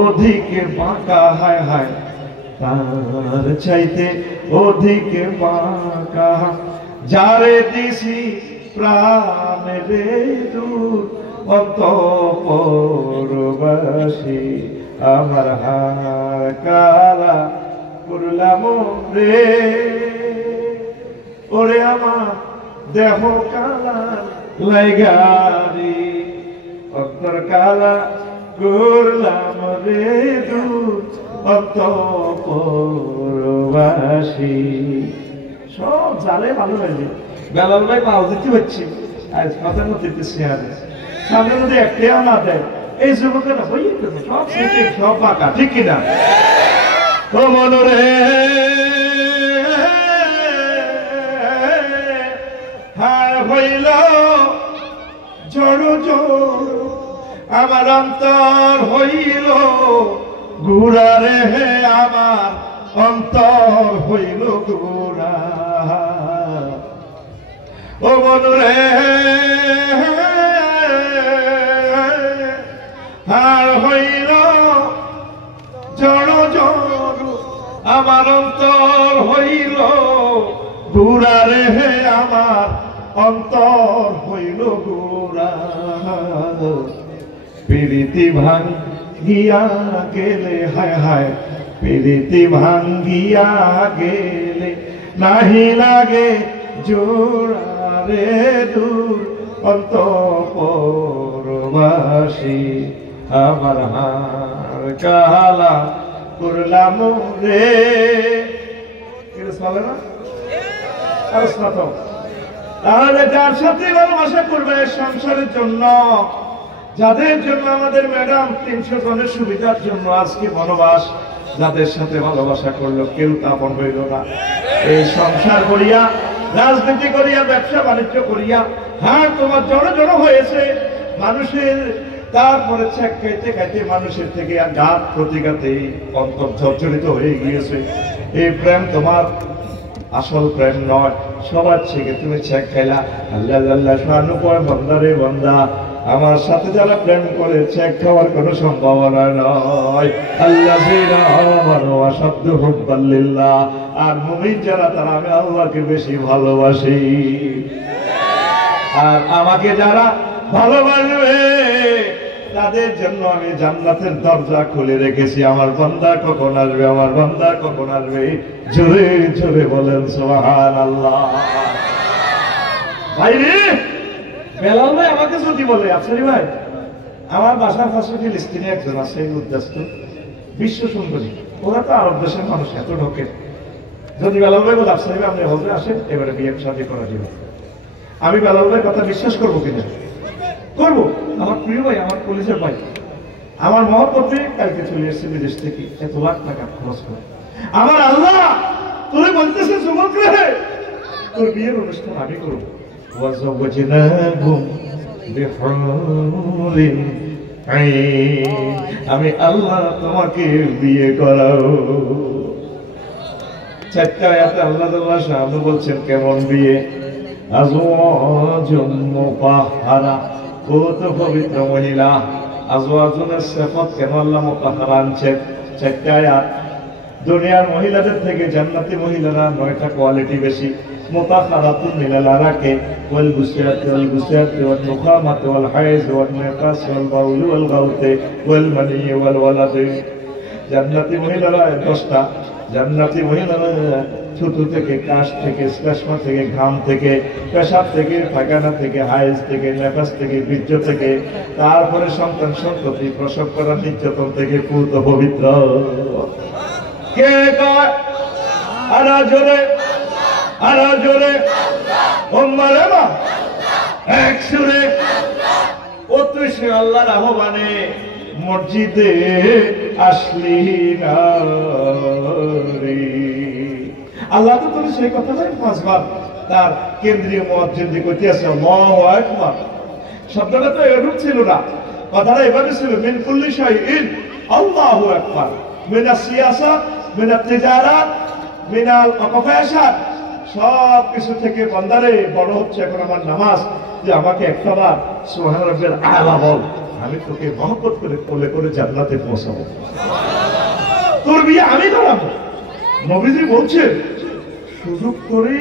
অধিক বাঁকা, হায় হায় তার চাইতে অধিক বাঁকা, যারে দিছি প্রাণেরে দূর অন্তঃপুরবাসী, আমার হার কালা করলাম রে। ওরে আমার দেহ কালা লাইগারি, অন্তর কালা করলাম রে দূর অন্তঃপুরবাসী। সব জালে ভালো লাগে। বেলাল ভাই পাও দিতে হচ্ছে, আজ কথার মধ্যে সামনে যদি একটাও না দেয়, এই যুবকেরা বই সব স্মৃতি, সব বাঁকা, ঠিক কিনা? ও মনরে হায় হইল আমার অন্তর হইল গুড়া রে, আমার অন্তর হইল গুড়া। ও মন রে আর হইল জড় জড়, আমার অন্তর হইল গুড়া রে, আমার অন্তর হইল গুড়া। প্রীতি ভাঙ্গিয়া গেলে, হায় হায় প্রীতি ভাঙ্গিয়া গেলে নাহি লাগে জোড়া রে, দূর অন্তঃপুরবাসী আমার হার কালা করলাম রে। চলে না? তাহলে যার সাথে ভালোবাসা করবে সংসারের জন্য, যাদের জন্য আমাদের ম্যাডাম 300 জনের সুবিধার জন্য আজকে বনবাস, যাদের সাথে ভালোবাসা করলো কেউ আপন হইল না। এই সংসার করিয়া, রাজনীতি করিয়া, ব্যবসা বাণিজ্য করিয়া, হ্যাঁ তোমার জড়ো জড়ো হয়েছে মানুষের, তারপরে ছ্যাক খাইতে খাইতে মানুষের থেকে ঘাত প্রতিঘাতে অন্তর জর্জরিত হয়ে গিয়েছে। এই প্রেম তোমার আসল প্রেম নয়, সবার থেকে তুমি ছ্যাক খাইলা। আল্লাহ আল্লাহ শানু কয় বান্দা রে বান্দা, আমার সাথে যারা প্রেম করে ছ্যাক খাওয়ার কোনো সম্ভাবনা নয়। আল্লাযীনা আমানু আশাদ্দু হুব্বান লিল্লাহ, আর মুমিন যারা তারা আমি আল্লাহকে বেশি ভালোবাসি। আর আমাকে যারা ভালোবাসবে তাদের জন্য আমি জান্নাতের দরজা খুলে রেখেছি। আমার বান্দা কখন আসবে, আমার বান্দা কখন আসবে, জোরে জোরে বলেন সুবহানাল্লাহ। ভাই রে, বেলাল ভাই আমাকে যদি বলে, আফসারি ভাই আমার বাসার পাশে ফিলিস্তিনি একজন আছে উদ্দাস্ত বিশ্ব সুন্দরী, ওরা তো আরব দেশের মানুষ, এত ঢোকে। যদি বেলাল ভাই বলে আফসারি ভাই আপনি হজরে আসেন, এবারে বিয়ে শাদী করা যাবে, আমি বেলাল ভাইয়ের কথা বিশ্বাস করবো কিনা? করবো। আমার প্রিয় ভাই, আমার পুলিশের ভাই, আমার মহব্বতে কালকে চলে এসেছে বিদেশ থেকে, এত লাখ টাকা খরচ করে। আমার আল্লাহ তোরে বলতেছে যুবক রে, তোর বিয়ের অনুষ্ঠান আমি করবো। আমি আল্লাহ তোমাকে বিয়ে করাবো। চারটা আয়াতে আল্লাহ সামনে বলছেন কেমন বিয়ে। আজওয়াজুম মুতাহহারা, ও তো পবিত্র মহিলা। আজওয়াজুনের সিফাত কেন আল্লাহ মুতাহহারা আনছেন? চারটা আয়াত। দুনিয়ার মহিলাদের থেকে জান্নাতি মহিলারা 9টা কোয়ালিটি বেশি। মুতাহহারাতুন মিনাল আরাকে ওয়াল গুসিয়াতি ওয়াল গুসিয়াতি ওয়াল নুখামাতি ওয়াল হাইজ ওয়াল নিফাস ওয়াল বাউল ওয়াল গাউতি ওয়াল মানি ওয়াল ওয়ালাদি। জান্নাতি মহিলারা 10টা। জান্নাতি মহিলারা থুতু থেকে, কাশ থেকে, শ্লেষ্মা থেকে, ঘাম থেকে, পেশাব থেকে, পায়খানা থেকে, হাইজ থেকে, নেফাস থেকে, বীর্য থেকে, তারপরে সন্তান সন্ততি প্রসব করার নির্যাতন থেকে পূত পবিত্র। কে কয়? আরা জোরে, আরা জোরে, ওম্মারে মা এক সুরে। ও তুই সে আল্লাহর আহ্বানে মসজিদে আসলি না রে। আল্লাহ তো তোর সেই কথাটাই 5 বার তার কেন্দ্রীয় মুয়াজ্জিন দিয়ে কইতে আছে আল্লাহু আকবার। শব্দটা তো এরূপ ছিল না, কথাটা এভাবে ছিল মিন কুল্লি শাইইন আল্লাহু আকবার, মিনাস সিয়াসাত, মিনাত তিজারাত, মিনাল আকাফাশাত, সব কিছু থেকে বান্দারে বড় হচ্ছে এখন আমার নামাজ, যে আমাকে একটাবার সুবহান রাব্বিল আলা বল, আমি তোকে মহব্বত করে কোলে করে জান্নাতে পৌঁছাবো, তোর বিয়ে আমি করাবো। নবীজি বলছেন সুযোগ করে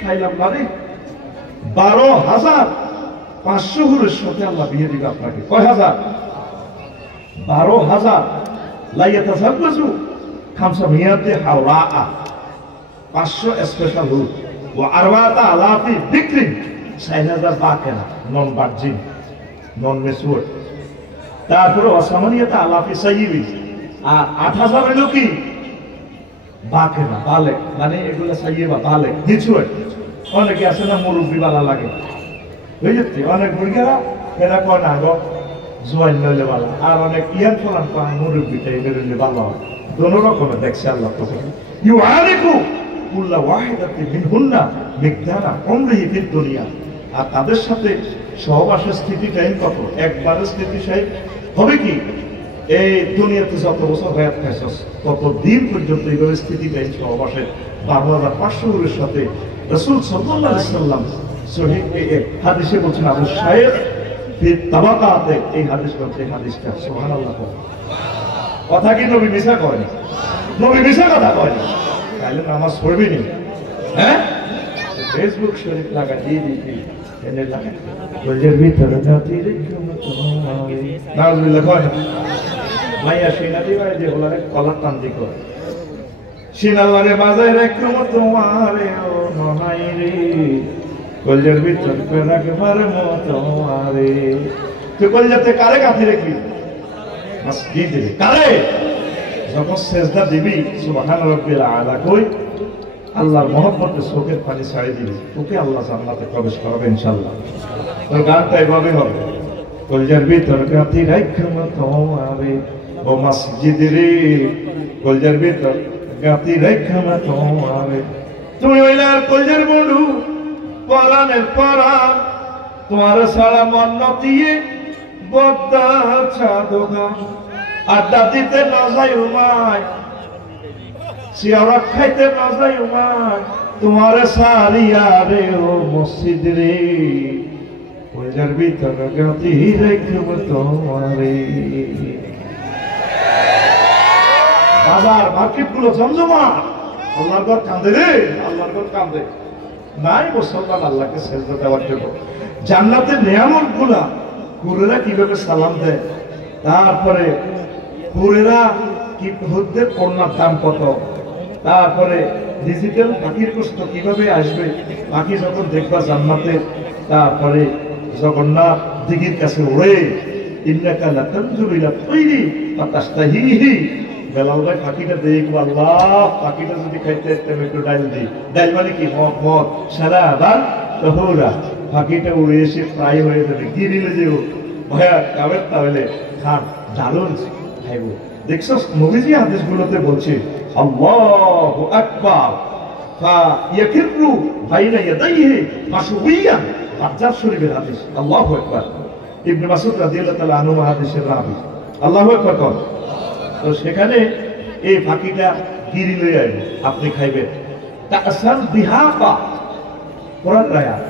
ফাইলাম না রে, 12,500 হুরের সাথে আল্লাহ বিয়ে দিবে আপনাকে। কয় হাজার? 12,000। লাইয়াতা সাবজু খামসা মিয়াতে হাওরা, 500 স্পেশাল হুর ও 4,000 বিক্রি, 4,000 বাকেনা নন ভার্জিন, নন মেচুয়ার। তারপরে অসামানিয়াতে আলাফি সাইয়িবি, আর 8,000 হলো কি বাকেনা, বালে, মানে এগুলো সাইয়িবা বালে মেচুয়ার। অনেকে আছে না মুরব্বী বালা লাগে, বুঝেছি? অনেক মুরগিরা এরা কয় না গো জোয়ান নইলে বালা, আর অনেক ইয়ান ফলান পায় মুরব্বীটা এদের হইলে ভালো হয়। দোনো রকমের দেখছে আল্লাহ তো। ইউআরিকু কুল্লা ওয়াহিদাতিন মিনহুন্না মিকদারা উমরিহি ফিদ দুনিয়া, আর তাদের সাথে সহবাসের স্থিতিটাই কত একবারে স্থিতিশালী হবে কি এই দুনিয়াতে যত বছর হায়াত খাইছস তত দিন পর্যন্ত এইভাবে স্থিতিটাই সহবাসের 12,500 সাথে রাসূল সাল্লাল্লাহু আলাইহি ওয়াসাল্লাম সহিহ হাদিসে বলছেন আবু সাইদ ফি তাবাকাতে এই হাদিসটা সুবহানাল্লাহ কথা কি নবী মিছা করেন নবী মিছা কথা করেন তাহলে নামাজ পড়বি নি হ্যাঁ ফেসবুক শরীফ লাগা দিয়ে দিবি এনে লাগা বলজের ভিতরে জাতি রেখে নাউজুবিল্লাহ কয় মাইয়া সিনা দিবাই যে হলারে কলার টান্দি করে সিনালারে বাজায় রেখে তোমারে ও নহাই রে কলজের ভিতরে রাখবার মতো আরে তুই কলজাতে কারে কাঁথি রাখবি মসজিদে কারে যখন সেজদা দিবি সুবহান রাব্বিল আলা কই আল্লাহর মহব্বতে চোখের পানি ছাড়িয়ে দিবি তোকে আল্লাহ জান্নাতে প্রবেশ করাবে ইনশাআল্লাহ তোর গানটা এভাবে হবে কলজার ভিতর কাঁথি রাখবার মতো আরে ও মসজিদ রে কলজার ভিতর কাঁথি রাখবার মতো আরে তুমি ওইলার কলজার বন্ধু পরানের পরান তোমার সারা মন দিয়ে বদ্দা ছাদোগা আড্ডা দিতে না যাই উমায় সিয়ারা খাইতে না যাই উমায় তোমার সারিয়া রে ও মসজিদ রে কলজার ভিতর গাতি রেখব তোমারে বাজার মার্কেট গুলো জমজমা আল্লাহর ঘর কান্দে রে আল্লাহর ঘর কান্দে নাই মুসলমান আল্লাহকে সেজদা দেওয়ার জন্য জান্নাতের নিয়ামত গুলা হুরেরা কিভাবে সালাম দেয় তারপরে হুরেরা কি হুরদের কন্যার দাম কত তারপরে ডিজিটাল পাখির কষ্ট কিভাবে আসবে পাখি যখন দেখবা জান্নাতে তারপরে জগন্নাথ দিঘির কাছে উড়ে ইন্নাকা লাতানজুরু ইলা তাইরি ফাতাস্তাহিহি বেলাল ভাই পাখিটা দেখবো আল্লাহ পাখিটা যদি খাইতে একটু ডাইল দিই ডাইল মানে কি মদ সারা আবার তহুরা পাখিটা উড়ে এসে ফ্রাই হয়ে যাবে গিরিলে যেও ভয়া খাবেন তাহলে খান দারুণ খাইব দেখছো নবীজি হাদিসগুলোতে বলছে আল্লাহু আকবার ফায়াকিরু বাইনা ইয়াদাইহি মাশউইয়ান আজাব শরীফের হাদিস আল্লাহু আকবার ইবনে মাসউদ রাদিয়াল্লাহু তাআলা আনহু হাদিসের রাবি আল্লাহু আকবার কর তো সেখানে এই ফাঁকিটা গিরি লয়ে আইব আপনি খাইবেন তাসাল বিহাকা কোরআন আয়াত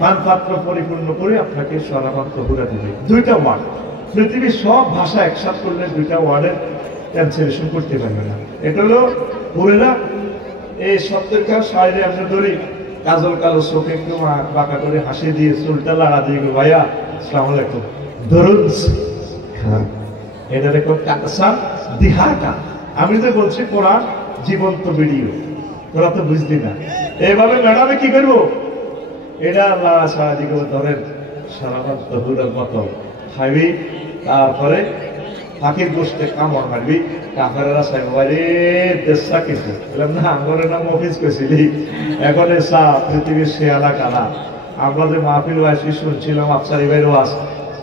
পান পাত্র পরিপূর্ণ করে আপনাকে সরাবান তহুরা দিবে দুইটা ওয়ার্ড পৃথিবীর সব ভাষা একসাথে করলে দুইটা ওয়ার্ডের ট্রান্সলেশন করতে পারবে না এটা হলো পুরেরা এই শব্দের কাজ সাইডে আমরা ধরি কাজল কালো চোখে একটু বাঁকা করে হাসি দিয়ে চুলটা লাগা দিয়ে ভাইয়া আসসালামু আলাইকুম ধরুন এটা দেখো কাসান দিহাকা আমি তো বলছি কোরআন জীবন্ত ভিডিও তোরা তো বুঝলি না এইভাবে ম্যাডামে কি করবো এটা আল্লাহ সাহায্য করে ধরেন সারাবাদ তহুরের মতো খাইবি তারপরে ফাঁকির গোষ্ঠে কামড় মারবি কাফেরা সাহেব রে দেশা কিছু বললাম না আঙ্গরের নাম অফিস করেছিলি এখন এসা পৃথিবীর শেয়ালা কালা আমরা যে মাহফিল ওয়াসি শুনছিলাম আফসারি ভাইয়ের ওয়াজ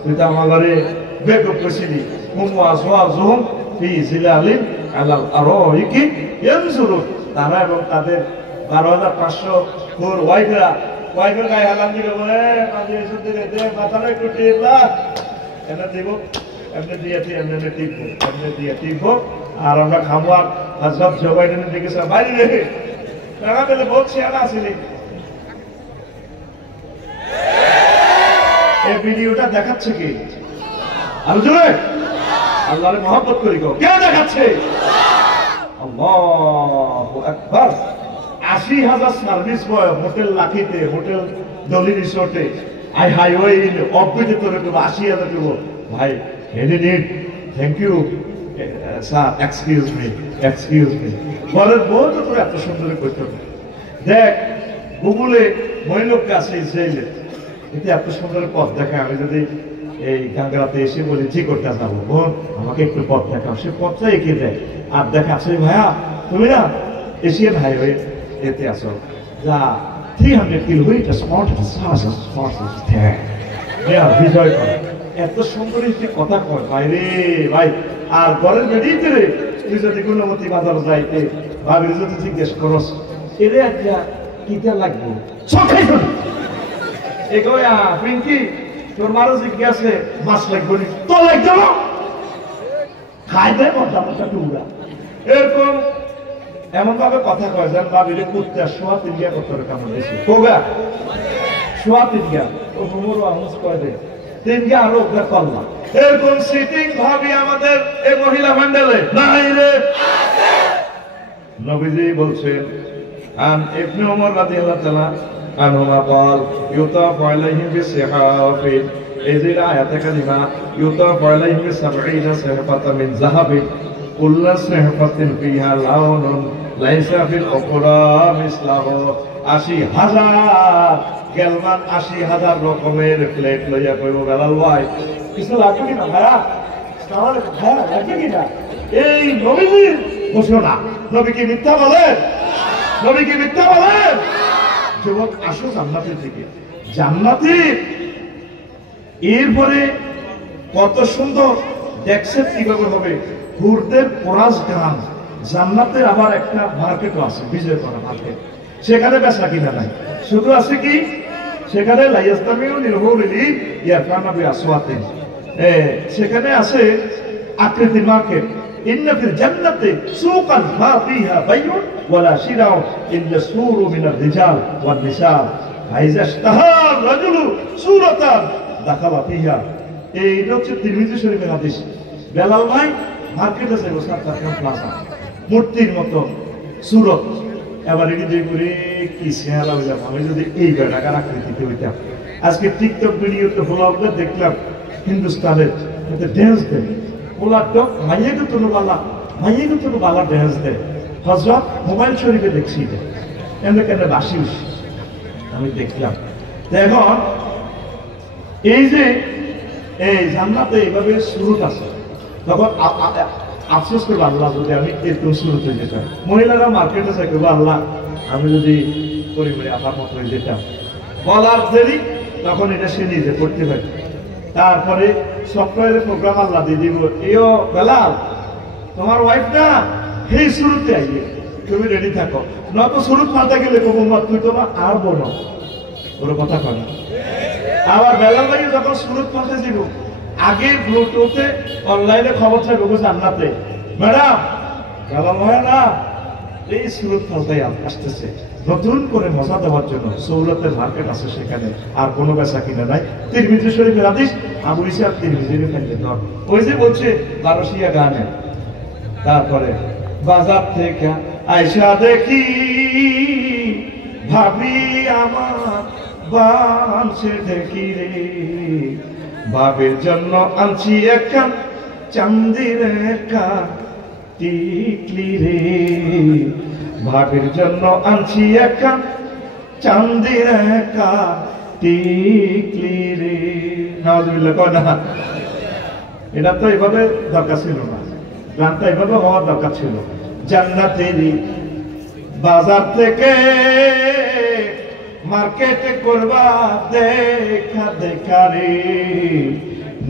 তুই তো আমার ঘরে বেকুব করেছিলি তারা এবং তাদের 12,500 ওয়াইফেরা গায়ে হালাম দিকে বলে মাথাটা একটু টিপলা এমনি দিব এমনি দিয়ে টিপবো আর আমরা খাবো আর সব জবাই দেখেছি বাইরে রেখে টাকা পেলে বলছি আর আসিনি এই ভিডিওটা দেখাচ্ছে কি আলোচনা আল্লাহর মহব্বত করি গো কে দেখাচ্ছে আল্লাহু আকবার 80,000 সার্ভিস বয় হোটেল লাখিতে হোটেল ডলি রিসোর্টে আই হাইওয়ে ইন অববিতে তোরে 80,000 দেব ভাই হেডি need thank you sir excuse me বলের বহুত তো এত সুন্দর করতে দেখ গুগলে মহিলোককে আছে ইসরায়েলে এতে এত সুন্দর পথ দেখে আমি যদি এই গাঙ্গারাতে এসে বলি জি করতে যাবো বোন আমাকে একটু পথ দেখাও সে পথটা এঁকে দেয় আর দেখা আসলে ভাইয়া তুমি না এশিয়ান হাইওয়ে এতে আসো যা 300 কিলোমিটার স্পট বিজয় করে এত সুন্দর একটি কথা কয় ভাই রে ভাই আর ঘরের বেরিয়েতে রে তুই যদি গুণমতি বাজার যাইতে ভাবির যদি জিজ্ঞেস করস এরে একটা কিটা লাগবো চোখে এগোয়া পিঙ্কি তোর মারো জিজ্ঞাসে মাছ লাগবে নি, তো লাগবে না খাই দেয় মোটা টুকরা। এরকম এমন ভাবে কথা কয় যেন ভাবিলে কুত্তা শোয়া তিনগিয়া কত কামড় দিয়েছে কোগা শোয়া তিনগিয়া ও ভুমরও আহস কয় দেয় তিনগিয়া আরো ওগুলা করলাম। এরকম সিটিং ভাবি আমাদের এই মহিলা মন্ডলে নাই রে। নবীজি বলছেন আন ইবনে ওমর রাদিয়াল্লাহু তাআলা আনহুমা قال يطاف عليهم بصحاف এই যে আয়াতে কারিমা يطاف عليهم ب70 صحفة من ذهب كل صحفة فيها لون ليس في الأخرى مثله ৮০,০০০ গেলমান ৮০,০০০ রকমের প্লেট লইয়া কইব বেলাল ভাই কিছু লাগবে কিনা ভাইয়া তাহলে ভাইয়া লাগবে কিনা এই নবীজির ঘোষণা। নবী কি মিথ্যা বলেন? নবী কি মিথ্যা বলেন? যুবক আসো জান্নাতের দিকে, জান্নাতে এরপরে কত সুন্দর দেখছেন কিভাবে হবে হুরদের পরাজ গান। জান্নাতের আবার একটা মার্কেটও আছে বিজয় করা মার্কেট, সেখানে বেচা কিনা নাই, শুধু আছে কি সেখানে লাইয়াস্তামিউ লিরহুলিলি ইয়াফানা বিআসওয়াতিন, সেখানে আছে আকৃতির মার্কেট। ইন্না ফিল জান্নাতি সুকান মা ফিহা বাইউন ওয়ালা শিরাউ ইল্লা সুরু মিনার রিজাল ওয়ান নিসা ফাইজা ইশতাহার রাজুলু সূরাতান দাখালা ফিহা। এই হচ্ছে তিরমিজি শরীফের হাদিস। বেলাল ভাই মার্কেটে যাইব সাতটা প্লাজা মূর্তির মতো সুরত। এবার এটি দেখবে কি চেহারা হইলাম আমি যদি এই টাকার আকৃতিতে হইতাম। আজকে টিকটক ভিডিওতে ব্লগে দেখলাম হিন্দুস্তানের ড্যান্স দেয় ওলা টক মাইয়াকে তো বালা ড্যান্স দেয়। হযরত মোবাইল শরীফে দেখছি এমনি কেন বাসি আমি দেখলাম। এখন এই যে এই জান্নাতে এইভাবে সুরত আছে, তখন আফসোস করবো আল্লাহ যদি আমি এরকম শুরুতে যেতাম। মহিলারা মার্কেটে চাই করবো আল্লাহ আমি যদি পরিবারে আপার মতো যেতাম। বলার দেরি তখন এটা সে নিজে করতে পারে। তারপরে সফটওয়্যারের প্রোগ্রাম আল্লাহ দিয়ে দিব এও বেলাল তোমার ওয়াইফ না সেই শুরুতে আইবে তুমি রেডি থাকো, নয়তো শুরু ফালতে গেলে কমা তুই তোমার আর বোনো ওর কথা কয়। আবার বেলাল ভাই যখন শুরু ফালতে যাব আগে ব্লুটুথে অনলাইনে খবর থাকবে জান্নাতে ম্যাডাম বেলাল ভাই না এই সুরত ফালতাই আসতেছে নতুন করে মজা দেওয়ার জন্য। সৌরতের মার্কেট আছে সেখানে, আর কোনো বেচা কিনা নাই। তিরমিজি শরীফের হাদিস আবু ইসহাক তিরমিজির ফেলে ধর ওই যে বলছে বারোশিয়া গানে। তারপরে বাজার থেকে আয়সা দেখি ভাবি আমার বানছে দেখি রে, ভাবের জন্য আনছি একখান চান্দির কান টিকলি রে, ভাবের জন্য আনছি একখান চান্দির কান টিকলি রে। নাউজুবিল্লাহ কয় না, এটা তো এভাবে দরকার ছিল না, গানটা এভাবে হওয়ার দরকার ছিল। জান্নাতেরই বাজার থেকে মার্কেটে করবা দেখা দেখা রে,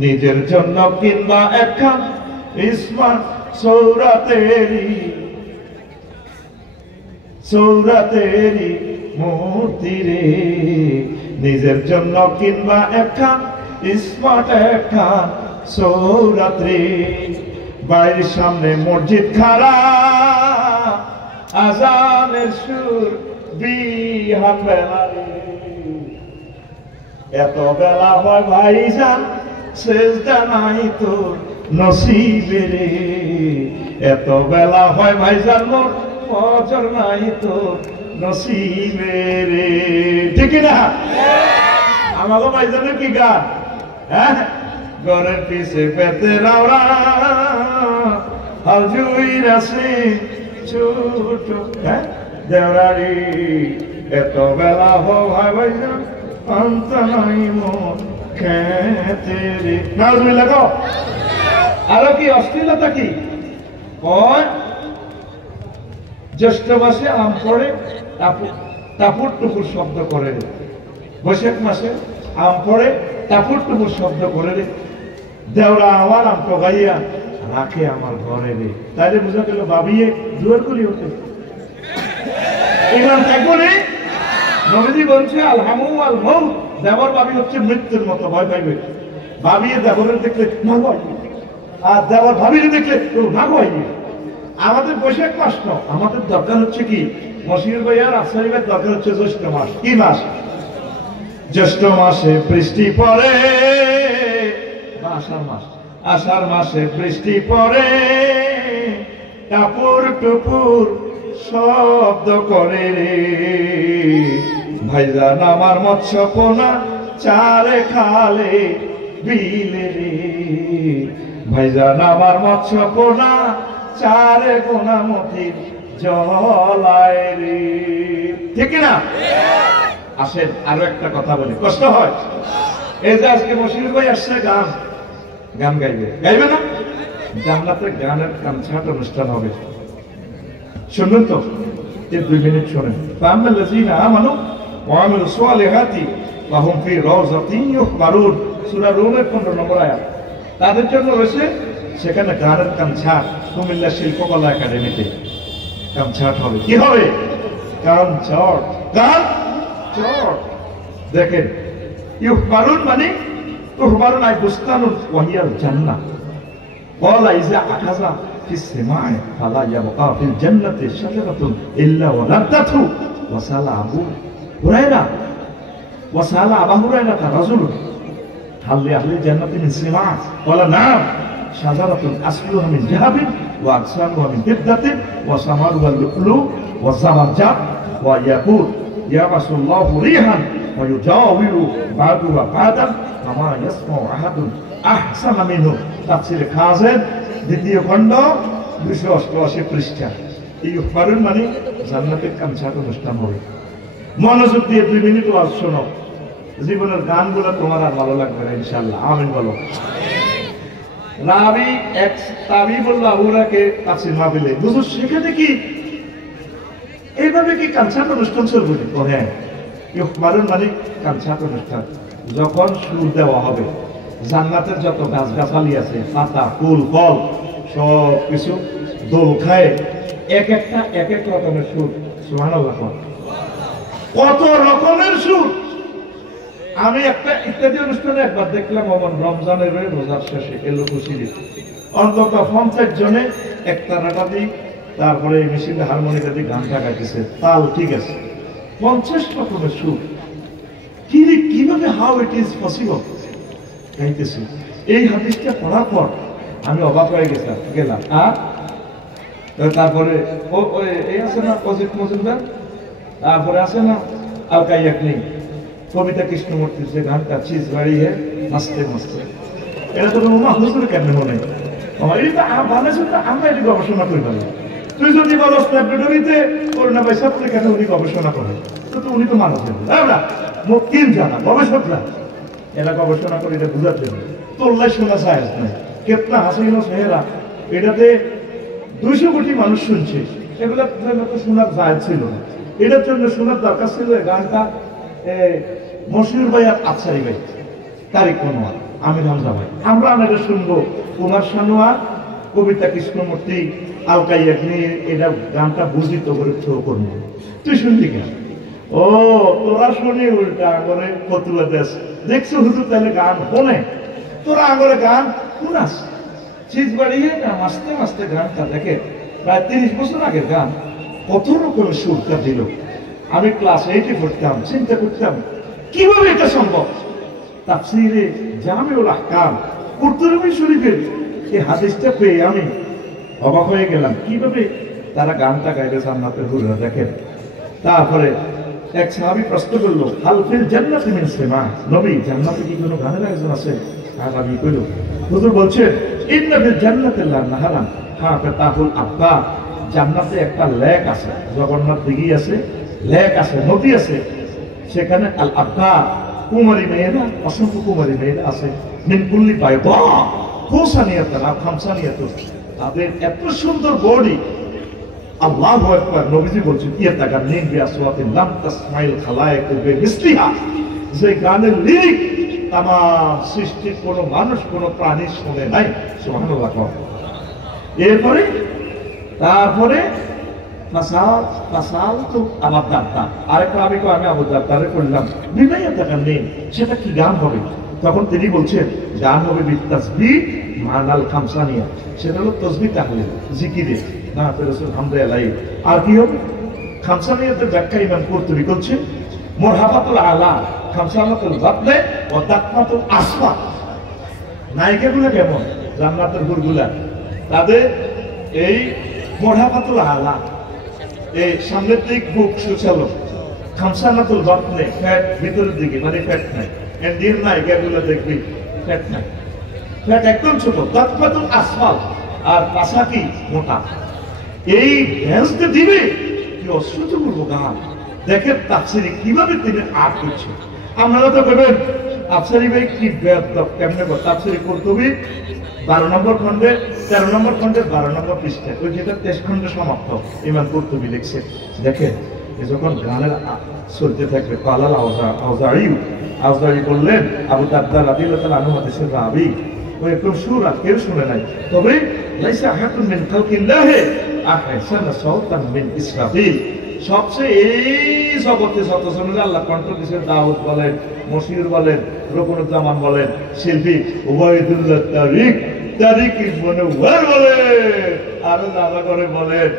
নিজের জন্য কিনবা একখান স্মার্ট সৌরাতেরি মূর্তি রে, নিজের জন্য কিনবা একখান স্মার্ট একখান সৌরাত্রি। বাড়ির সামনে মসজিদ খাড়া আজানের সুর বিহান বেলা রে, এত বেলা হয় ভাইজান সেজদা নাই তোর নসিবে রে, এত বেলা হয় ভাইজান মোর ফজর নাই তোর নসিবে রে। ঠিক না? আমাকে ভাইজানের কি গান? হ্যাঁ, ঘরের পিছে পেতে রাওড়া হাজুইর আছে ছোট দেওরারি, এত বেলা হয় ভাইজান অন্ত নাই মোর খেতে রে। নাউজুবিল্লাহ কও। আরো কি অশ্লীলতা কি কয়? জ্যৈষ্ঠ মাসে আম পড়ে টাপুর টুপুর শব্দ করে রে, বৈশাখ মাসে আম পড়ে টাপুর টুপুর শব্দ করে রে, দেওরা আমার আম টগাইয়া রাখে আমার ঘরে রে। তাইলে বুঝা গেল বাবিয়ে জোর করি হতে ইমান থাকবো রে নবীজি বলছে আল হামু আল মউত, দেবর ভাবি হচ্ছে মৃত্যুর মতো, ভয় পাইবে। ভাবি দেবরের দেখলে ভাগো আইবে, আর দেবর ভাবির দেখলে ভাগো আইবে। আমাদের বৈশাখ মাস ন, আমাদের দরকার হচ্ছে কি, মশির ভাইয়ার আফসারি ভাইয়ের দরকার হচ্ছে জ্যৈষ্ঠ মাস। কি মাস? জ্যৈষ্ঠ মাসে বৃষ্টি পড়ে, আষাঢ় মাস, আষাঢ় মাসে বৃষ্টি পড়ে, টাপুর টুপুর শব্দ করে রে, ভাইজান আমার মৎস্য পোনা চারে খালে বিলে রে, ভাইজান আমার মৎস্য পোনা চারে গোনামতির জলায় রে। ঠিক না? আসেন আরো একটা কথা বলি, কষ্ট হয়। এই যে আজকে মশির ভাই আসছে, গান গান গাইবে, গাইবে না? জান্নাতে গানের কনসার্ট অনুষ্ঠান হবে, শুনবেন তো? এই 2 মিনিট শোনেন। ফাআম্মাল্লাযীনা আমানু ওয়া আমিলুস সালিহাতি লাহুম ফি রাওযাতিন ইউহবারুন, সূরা রুমের 15 নম্বর আয়াত। তাদের জন্য রয়েছে সেখানে গানের কনসার্ট, কুমিল্লা শিল্পকলা একাডেমিতে কনসার্ট হবে। কি হবে? কনসার্ট, গান চট। দেখেন, ইউহবারুন মানে ইউহবারুন আই বুস্তানুন ওয়া হিয়াল জান্নাহ। ক্বালা ইযা আখাযা ফিস সিমা'i ফালা ইয়াবকা ফিল জান্নাতি শাজারাতুন ইল্লা ওয়ালাদাতহু ওয়া সালা আবু হুরায়রা ওয়া সালা আবু হুরায়রা রাজুলুন হাল লি আহলি জান্নাতি মিন সিমা' ক্বালা না'ম শাজারাতুন আসলুহা মিন যাহাবিন ওয়া আকসামুহা মিন ফিদ্দাতিন ওয়া সামারুহা লু'লু ওয়া জাবারজাদ ওয়া ইয়াকুত ইয়াবাসুল্লাহু রিহান ওয়া ইউজাওয়িরু বা'দুহা বা'দান কামা ইয়াসমাউ আহাদুন আহসানা মিনহু। তাফসীরে খাযের 2য় খণ্ড 288 পৃষ্ঠা। এই ইউহবারুন মানে জান্নাতের কনসার্ট অনুষ্ঠান হবে। মনোযোগ দিয়ে 2 মিনিট ওয়াজ শোনো, জীবনের গানগুলো তোমার আর ভালো লাগবে না ইনশাআল্লাহ। আমিন বলো। রাবি এক তাবি বলল আবুরাকে তাফসীর মাহফিলে, হুজুর সেখানে কি এইভাবে কি কনসার্ট অনুষ্ঠান চলবে? ও হ্যাঁ, ইউহবারুন মানে কনসার্ট অনুষ্ঠান। যখন সুর দেওয়া হবে, জান্নাতের যত গাছগাছালি আছে, পাতা ফুল ফল সব কিছু দোল খায়, এক একটা এক এক রকমের সুর। সুবহানাল্লাহ, কত রকমের সুর। আমি একটা ইত্যাদি অনুষ্ঠানে একবার দেখলাম, আমার রমজানের রোজার শেষে এলো খুশির অন্তত 50 জনে একটা রাটা দিই, তারপরে মেশিনে হারমোনিয়াম দিয়ে গানটা গাইতেছে, তাল ঠিক আছে, 50 রকমের সুর। কিভাবে, হাউ ইট ইজ পসিবল গাইতেছে। এই হাদিসটা পড়ার পর আমি অবাক হয়ে গেলাম। তারপরে এই আছে না অজিত মজুমদার, তারপরে আছে না আলকা ইয়াকনি, কবিতা কৃষ্ণমূর্তির যে গানটা চিজ বাড়ি হে মাস্তে মাস্তে, এটা তো মা হুজুর কেমন মনে এটা বাংলাদেশে তো আমরা এটি গবেষণা করি পারি। তুই যদি বলো ল্যাবরেটরিতে করোনা পয়সা করে কেন উনি গবেষণা করে, তো উনি তো মানুষ আমরা মুক্তির জানা গবেষকরা, এরা গবেষণা করে এটা বুঝার জন্য। তোল্লাই শোনা সায়েন্স নাই, কেতনা হাসিল সেহেরা, এটাতে 200 কোটি মানুষ শুনছে, এগুলো তো শোনার জায়েজ ছিল না। এটার জন্য শোনার দরকার ছিল গানটা মশিউর ভাই আর আফসারি ভাই, তারিক মনোয়ার, আমির হামজা ভাই। আমরা এটা শুনবো কুমার সানোয়ার, কবিতা কৃষ্ণমূর্তি, আলকা ইয়াকনি, এটা গানটা বুঝিত করে থ্রো করবো। তুই শুনলি কেন? ও তোরা শুনি উল্টা করে ফতুয়া দেশ, দেখছো হুজুর তাহলে গান শোনে, তোরা আগরে গান শুনাস, চিজ বাড়িয়ে না মাস্তে মাস্তে গানটা দেখে। প্রায় 30 বছর আগের গান, কত রকমের সুরটা দিল। আমি ক্লাস 8-এ পড়তাম, চিন্তা করতাম কিভাবে এটা সম্ভব। তাফসীরে জামিউল আহকাম কুরতুবী শরীফের এই হাদিসটা পেয়ে আমি অবাক হয়ে গেলাম, কিভাবে তারা গানটা গাইবে জান্নাতের হুজুরা। দেখেন, তারপরে এক সাহাবী প্রশ্ন করলো, হাল ফিল জান্নাতি মিন সিমা, নবী জান্নাতে কি কোনো গানের আয়োজন আছে? সাহাবী কইল, হুজুর বলছেন ইন্না ফিল জান্নাতি লানাহারান ফাতাহুল আব্বা, জান্নাতে একটা লেক আছে, জগন্নাথ দিঘি আছে, লেক আছে, নদী আছে, সেখানে আল আব্বা কুমারী মেয়েরা, অসংখ্য কুমারী মেয়েরা আছে, মিন কুল্লি বাইদা খুসানিয়াতান খামসানিয়াতুন, তাদের এত সুন্দর বডি। আল্লাহু আকবার। নবীজি বলছেন ইয়াতাগান্নিন বিআসওয়াতিন লাম তাসমাইল খালায়েকু বিমিসলিহা, যে গানের লিরিক তাম সৃষ্টির কোন মানুষ কোন প্রাণী শুনে নাই। সুবহানাল্লাহ। তারপরে আবু দারদা, আরেকটা আমি আবু দারদারে করলাম, বিনাইয়া টাকা নেই, সেটা কি গান হবে? তখন তিনি বলছেন গান হবে বিতাসবিহ মানাল খামসানিয়া, সেটা হলো তসবিহ তাহলিল জিকিরে না রাসূল হামদুলিল্লাহ। আর কি হবে? খামসানিয়াতের ব্যাখ্যা ইমাম কুরতুবী বলছে মুরহাবাতুল আলা, খামসানাতুল বাতনে ওয়া দাকমাতুল আসফা। নায়িকাগুলো কেমন? জান্নাতের হুরগুলা, তাদের এই মুরহাবাতুল আলা, এই সামনের দিক বুক সুচালো, খামসানাতুল বাতনে ফ্যাট ভিতরের দিকে, মানে ফ্যাট নাই। ইন্ডিয়ান নায়িকাগুলো দেখবি ফ্যাট নাই, ফ্যাট একদম ছোট, দাকমাতুল আসফাল, আর পাশা কি মোটা। এই ড্যান্সটা দিবে কি অসহ্যপূর্ব গান। দেখেন তাফসীরে কিভাবে তিনি আর্ট করছে। আপনারা তো বলবেন আফসারি ভাই কি বেয়াদব কেমনে বল। তাফসীরে কুরতুবী 12 নম্বর খণ্ডে 13 নম্বর খণ্ডের 12 নম্বর পৃষ্ঠা, ওই যেটা 23 খণ্ডে সমাপ্ত, ইমাম কুরতুবী লিখছে। দেখেন যখন গানের চলতে থাকবে কালাল আউজারি বললেন আবু দারদা রাদিয়াল্লাহু তাআলা আনহু হাদিসের রাবী, ওই একদম সুর আর কেউ শুনে নাই। তবে লাইসা আহাদুন মিন খালকিল্লাহি আহসানা সাওতান মিন ইসরাফিল, সবচেয়ে এই জগতে যতজনের আল্লাহ কণ্ঠ দিয়েছেন, দাউদ বলেন, মশিউর বলেন, রকুনুজ্জামান বলেন, শিল্পী ওবায়দুল্লাহ তারিক মুনওয়ার বলেন, আরো দাদা করে বলেন,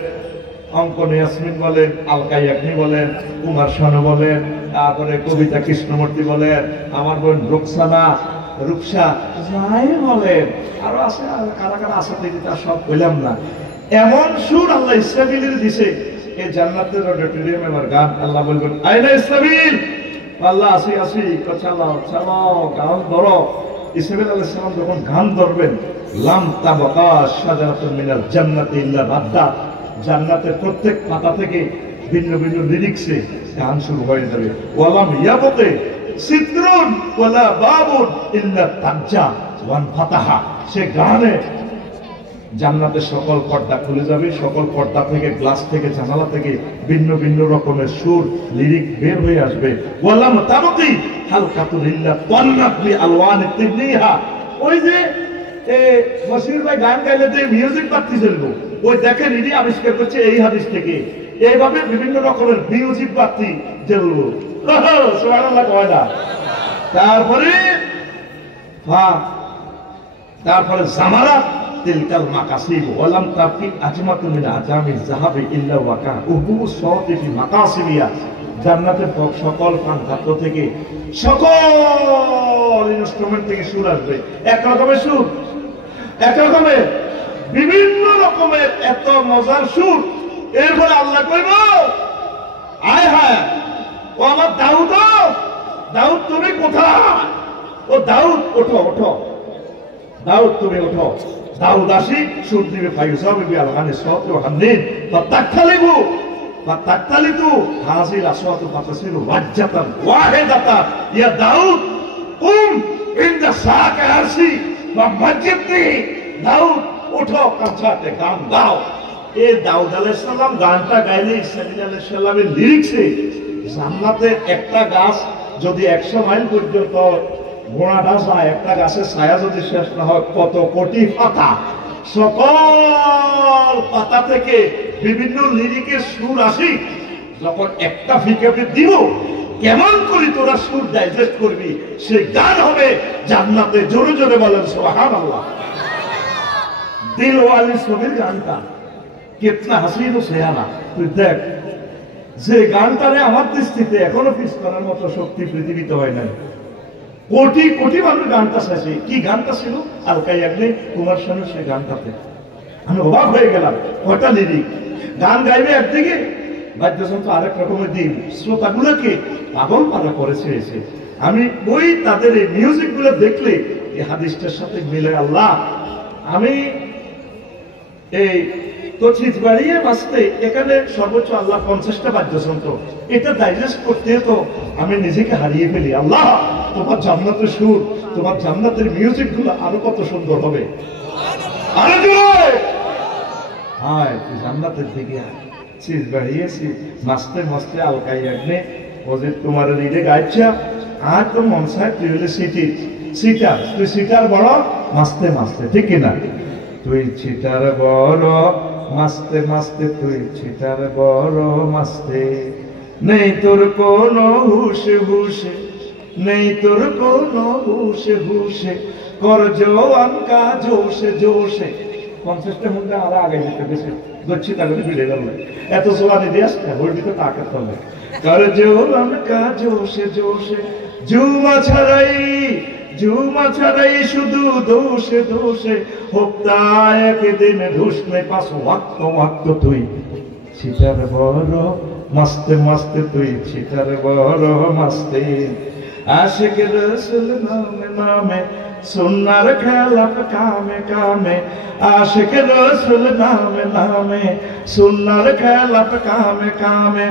অঙ্কন ইয়াসমিন বলেন, আলকাই ইয়াকনি বলেন, কুমার শানু বলেন, তারপরে কবিতা কৃষ্ণমূর্তি বলেন, আমার বোন রুকসানা রূপসা যাই বলেন, আরো আছে, কারা কারা আছে তা সব বললাম না। এমন সুর আল্লাহ ইসরাফিলের দিছে, এই জান্নাতের অডিটোরিয়ামে আমার গান, আল্লাহ বলবেন আইনা ইসরাফিল, আল্লাহ আসি আসি, চালাও চালাও গান ধরো। ইসরাফিল আলাইহিস সালাম যখন গান ধরবেন, লাম তাবাকা শাজারাতুন মিনাল জান্নাতি ইল্লা বাদ্দা, জান্নাতের প্রত্যেক পাতা থেকে ভিন্ন ভিন্ন লিরিক্সে গান শুরু হয়ে যাবে। ওয়ালাম ইয়াবতে সিদরুন ওয়ালা বাবুন ইল্লা তাজ্জা ওয়ান ফাতাহা, সে গানে জান্নাতের সকল পর্দা খুলে যাবে, সকল পর্দা থেকে, গ্লাস থেকে, জানালা থেকে ভিন্ন ভিন্ন রকমের সুর লিরিক বের হয়ে আসবে। ওয়ালাম তাবকি হালকাতুল ইল্লা তান্নাত বি আলওয়ানি তিবনিহা, ওই যে মশিউর ভাই গান গাইলে যে মিউজিক বাতি জ্বলবে, ওই দেখেন ইনি আবিষ্কার করছে এই হাদিস থেকে, এইভাবে বিভিন্ন রকমের মিউজিক বাতি জ্বলবে। সুবহানাল্লাহ কয় না? তারপরে জামারাত তিলকাল মাকাসিব ওয়ালাম তাবকি আজমাতু মিন আজামি যাহাবি ইল্লা ওয়াকা উহু সাওতি ফি মাকাসিবিয়া, জান্নাতের সকল পান্থাত্র থেকে, সকল ইনস্ট্রুমেন্ট থেকে সুর আসবে, এক রকমের সুর, এক রকমের বিভিন্ন রকমের এত মজার সুর। এরপরে আল্লাহ কইব আয় হায় ও আমার দাউদ, দাউদ তুমি কোথায়? ও দাউদ ওঠো ওঠো, দাউদ তুমি ওঠো। দাউদ আসি সুর দিবে ফায়ুসাবি বিল গানি সাওত ওয়া হান্নিন ফাতাকতালিবু ফাতাকতালিতু হাযিল আসওয়াতু ফাতাসিরু ওয়াজ্জাতান ওয়াহিদাতান ইয়া দাউদ কুম ইনদা সাকা আরশি ওয়া মাজিদনি, দাউদ ওঠো কাছাতে গান গাও। এই দাউদ আলাইহিস সালাম গানটা গাইলে ইসরাঈল আলাইহিস সালামের লিরিক্সে জান্নাতের একটা গাছ যদি 100 মাইল পর্যন্ত ঘোড়াটা যায়, একটা গাছের ছায়া যদি শেষ না হয়, কত কোটি পাতা, সকল পাতা থেকে বিভিন্ন লিরিকের সুর আসি, যখন একটা ফিকাপে দিব কেমন করে তোরা সুর ডাইজেস্ট করবি, সেই গান হবে জান্নাতে। জোরে জোরে বলেন সুবহানাল্লাহ। দিলওয়ালি ছবির গানটা কিতনা হাসিন ও সেহানা, তুই দেখ যে গানটারে আমার দৃষ্টিতে এখনো পিস করার মতো শক্তি পৃথিবীতে হয় নাই। কোটি কোটি মানুষ গানটা চাইছে। কি গানটা ছিল? আলকাই ইয়াকনি, কুমার শানু, সেই গানটাতে আমি অবাক হয়ে গেলাম। কয়টা লিরিক, গান গাইবে একদিকে, বাদ্যযন্ত্র আরেক রকমের দিন, শ্রোতাগুলোকে পাগল পারা করেছে এসে। আমি ওই তাদের এই মিউজিক গুলো দেখলে এই হাদিসটার সাথে মিলে, আল্লাহ আমি এই তচিজ বাড়িয়ে বাঁচতে এখানে সর্বোচ্চ আল্লাহ 50টা বাদ্যযন্ত্র, এটা ডাইজেস্ট করতে তো আমি নিজেকে হারিয়ে ফেলি। আল্লাহ তোমার জান্নাতের সুর, তোমার জান্নাতের মিউজিক গুলো আরো কত সুন্দর হবে। আরে হায় তুই জান্নাতের দিকে চিজ বাড়িয়েছি মাস্তে মাস্তে আলকাই একনে অজিত কুমারের ঈদে গাইছা, আর তো মন সাহেব তুই হলে সিটার, তুই সিটার বড় মাস্তে মাস্তে, ঠিক কিনা? তুই সিটার বড় মাস্তে মাস্তে তুই ছিটার বড় মাস্তে নেই তোর কোনো হুশে হুশে নেই তোর কোনো হুশে হুশে কর জওয়ান কা জোশে জোশে 50টার মধ্যে আর আগে যেতে বেশি গচ্ছি তাহলে ভিড়ে গেল এত সোয়াদি দিয়ে আসছে ওর ভিতরে তাকাত হবে কর জওয়ান কা জোশে জোশে জুমা ছাড়াই শুধু দোষে দোষে হপ্তা একদিন ঢুসলে 5 ওয়াক্ত তুই ছিটার বড় মাস্তে মাস্তে তুই ছিটার বড় মাস্তে আশিক রসুল নামে নামে সুন্নার খেলাফ কামে কামে আশিক রসুল নামে নামে সুন্নার খেলাফ কামে কামে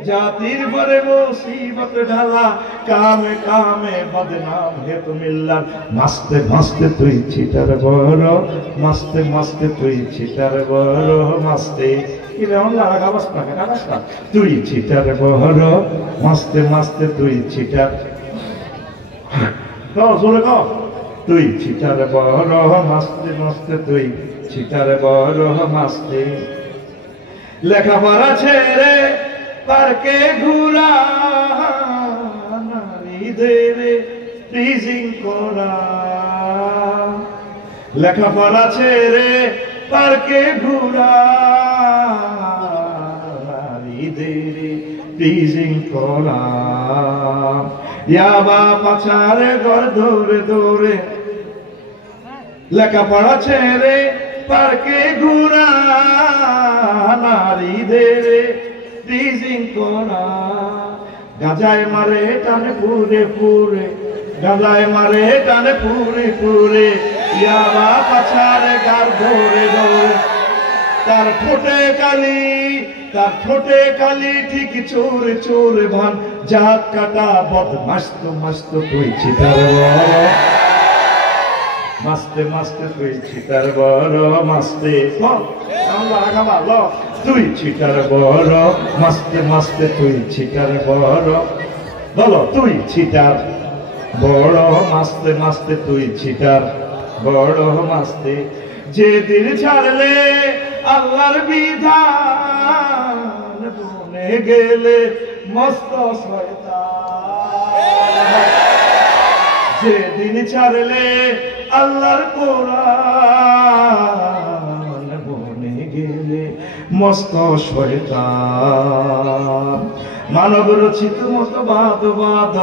জাতির ভরে মুসিবত ঢালা কামে কামে বদনাম হে তো মিল্লাত মাস্তে মাস্তে তুই ছিটার বড় মাস্তে মাস্তে তুই ছিটার বড় মাস্তে তুই ছিটার বড় মাস্তে মাস্তে তুই ছিটার জোরে কর তুই ছিটার বড় মাস্তে মাস্তে তুই ছিটার বড় মাস্তে লেখাপড়া ছেড়ে পার্কে ঘুরা নারীদের প্রিজিং করা লেখাপড়া ছেড়ে পার্কে ঘুরা নারীদের প্রিজিং করা ইয়াবা পাচারে ঘর দৌড়ে দৌড়ে লেখাপড়া ছেড়ে পার্কে ঘুরা নারীদের প্রিজিং করা গাজায় মারে টানে পুরে পুরে গাজায় মারে টানে পুরে পুরে ইয়াবা পাছারে গার ধরে ধরে তার ঠোঁটে কালি ঠিক চোরে চোরে ভান জাত কাটা বদমাস্ত মস্ত তুই ছিটার মাস্তে মাস্তে তুই ছিটার বড় মাস্তে তুই ছিটার বড় মাস্তে মাস্তে তুই ছিটার বড় বলো তুই ছিটার বড় মাস্তে মাস্তে তুই ছিটার বড় মাস্তে যেদিন ছাড়লে আল্লাহর বিধান বনে গেলে মস্ত শয়তান যেদিন ছাড়লে আল্লাহর কোরআন বনে গেলে মস্ত শয়তান মানব রচিত মত বাদ বাদ